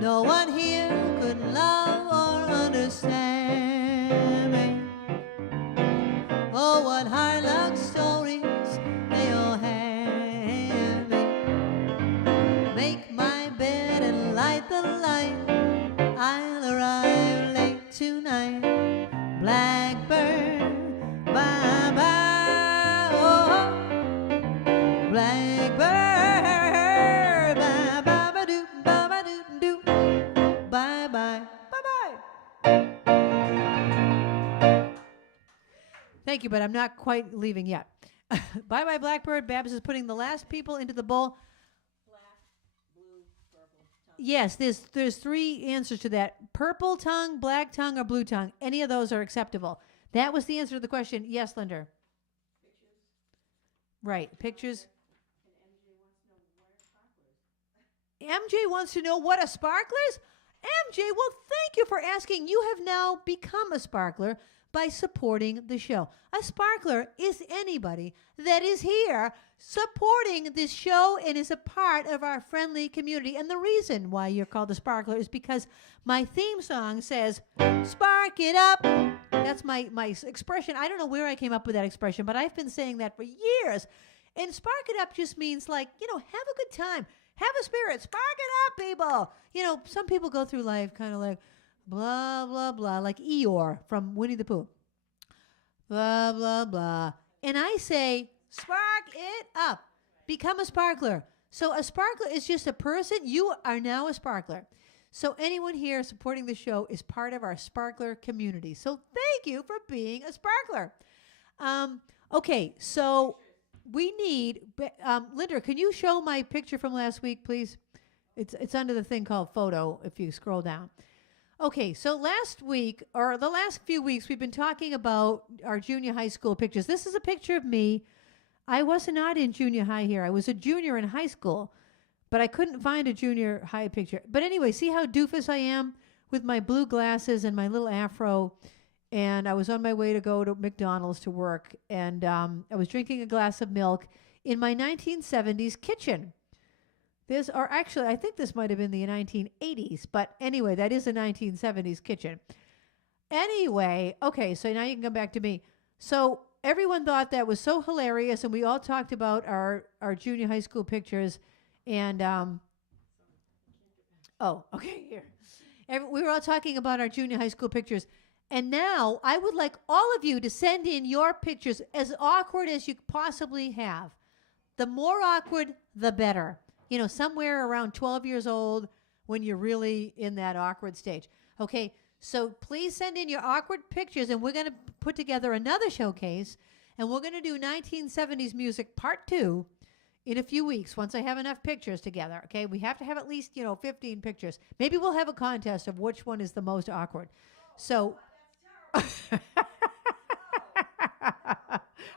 No one here could love or understand me. Oh, what hard luck stories they all have me. Make my bed Blackbird, bye-bye, oh, Blackbird, bye-bye-ba-doo, bye-bye-doo-doo, bye-bye, bye-bye. Thank you, but I'm not quite leaving yet. Bye-bye, Blackbird. Babs is putting the last people into the bowl. Yes, there's three answers to that. Purple tongue, black tongue, or blue tongue. Any of those are acceptable. That was the answer to the question. Yes, Linder. Pictures. Right, pictures. MJ wants to know what a sparkler is? MJ, well, thank you for asking. You have now become a sparkler by supporting the show. A sparkler is anybody that is here supporting this show and is a part of our friendly community. And the reason why you're called a sparkler is because my theme song says, spark it up. That's my expression. I don't know where I came up with that expression, but I've been saying that for years. And spark it up just means like, have a good time. Have a spirit. Spark it up, people. Some people go through life kind of like, blah, blah, blah, like Eeyore from Winnie the Pooh. Blah, blah, blah. And I say, spark it up. Become a sparkler. So a sparkler is just a person. You are now a sparkler. So anyone here supporting the show is part of our sparkler community. So thank you for being a sparkler. Okay, so we need, Linda, can you show my picture from last week, please? It's under the thing called photo if you scroll down. Okay, so last week, or the last few weeks, we've been talking about our junior high school pictures. This is a picture of me. I was not in junior high here. I was a junior in high school, but I couldn't find a junior high picture. But anyway, see how doofus I am with my blue glasses and my little afro, and I was on my way to go to McDonald's to work, and I was drinking a glass of milk in my 1970s kitchen. I think this might have been the 1980s, but anyway, that is a 1970s kitchen. Anyway, okay, so now you can come back to me. So everyone thought that was so hilarious, and we all talked about our junior high school pictures, and, here. We were all talking about our junior high school pictures, and now I would like all of you to send in your pictures as awkward as you possibly have. The more awkward, the better. Somewhere around 12 years old when you're really in that awkward stage. Okay, so please send in your awkward pictures, and we're going to put together another showcase, and we're going to do 1970s music part 2 in a few weeks once I have enough pictures together. Okay, we have to have at least, 15 pictures. Maybe we'll have a contest of which one is the most awkward. So...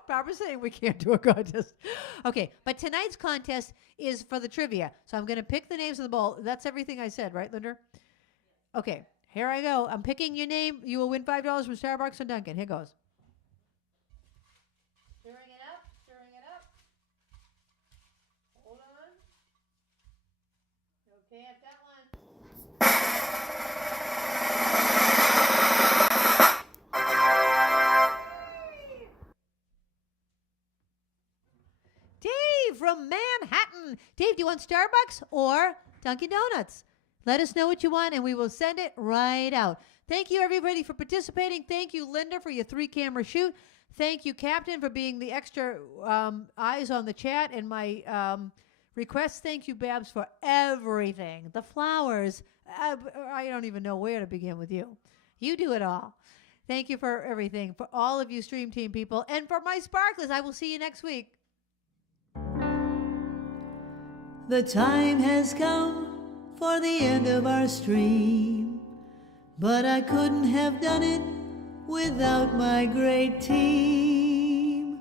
Barbara's saying we can't do a contest. Okay, but tonight's contest is for the trivia. So I'm going to pick the names of the bowl. That's everything I said, right, Linda? Okay, here I go. I'm picking your name. You will win $5 from Starbucks and Dunkin'. Here goes. Stirring it up. Hold on. Okay, I've got one. Dave from Manhattan. Dave, do you want Starbucks or Dunkin' Donuts? Let us know what you want, and we will send it right out. Thank you, everybody, for participating. Thank you, Linda, for your 3-camera shoot. Thank you, Captain, for being the extra eyes on the chat and my requests. Thank you, Babs, for everything. The flowers. I don't even know where to begin with you. You do it all. Thank you for everything, for all of you Stream Team people. And for my sparklers, I will see you next week. The time has come for the end of our stream, but I couldn't have done it without my great team.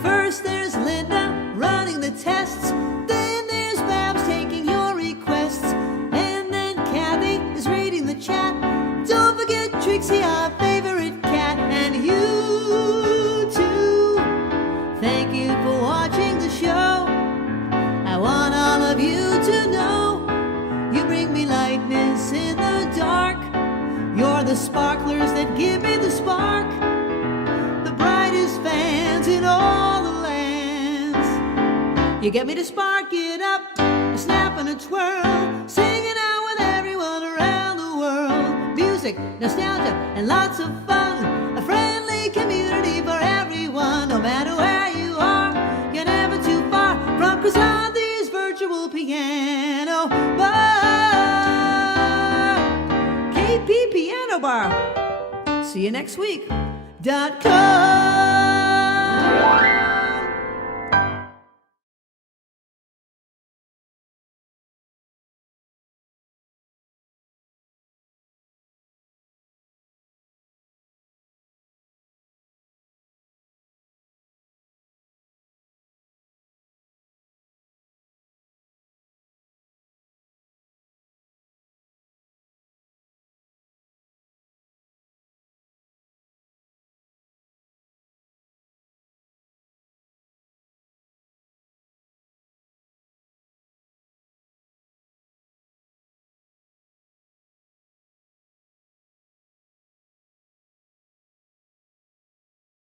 First there's Linda running the tests, then there's Babs taking your requests, and then Kathy is reading the chat. Don't forget Trixie, our favorite cat, and you too. Thank you for watching the show. I want all of you to know you bring me lightness in the dark. You're the sparklers that give me the spark, the brightest fans in all the lands. You get me to spark it up, a snap and a twirl, singing out with everyone around the world. Music music, nostalgia, and lots of fun. A friendly community for everyone, no matter where you are. You're never too far from Krisanti's virtual piano bar. KP Piano Bar. See you next week. .com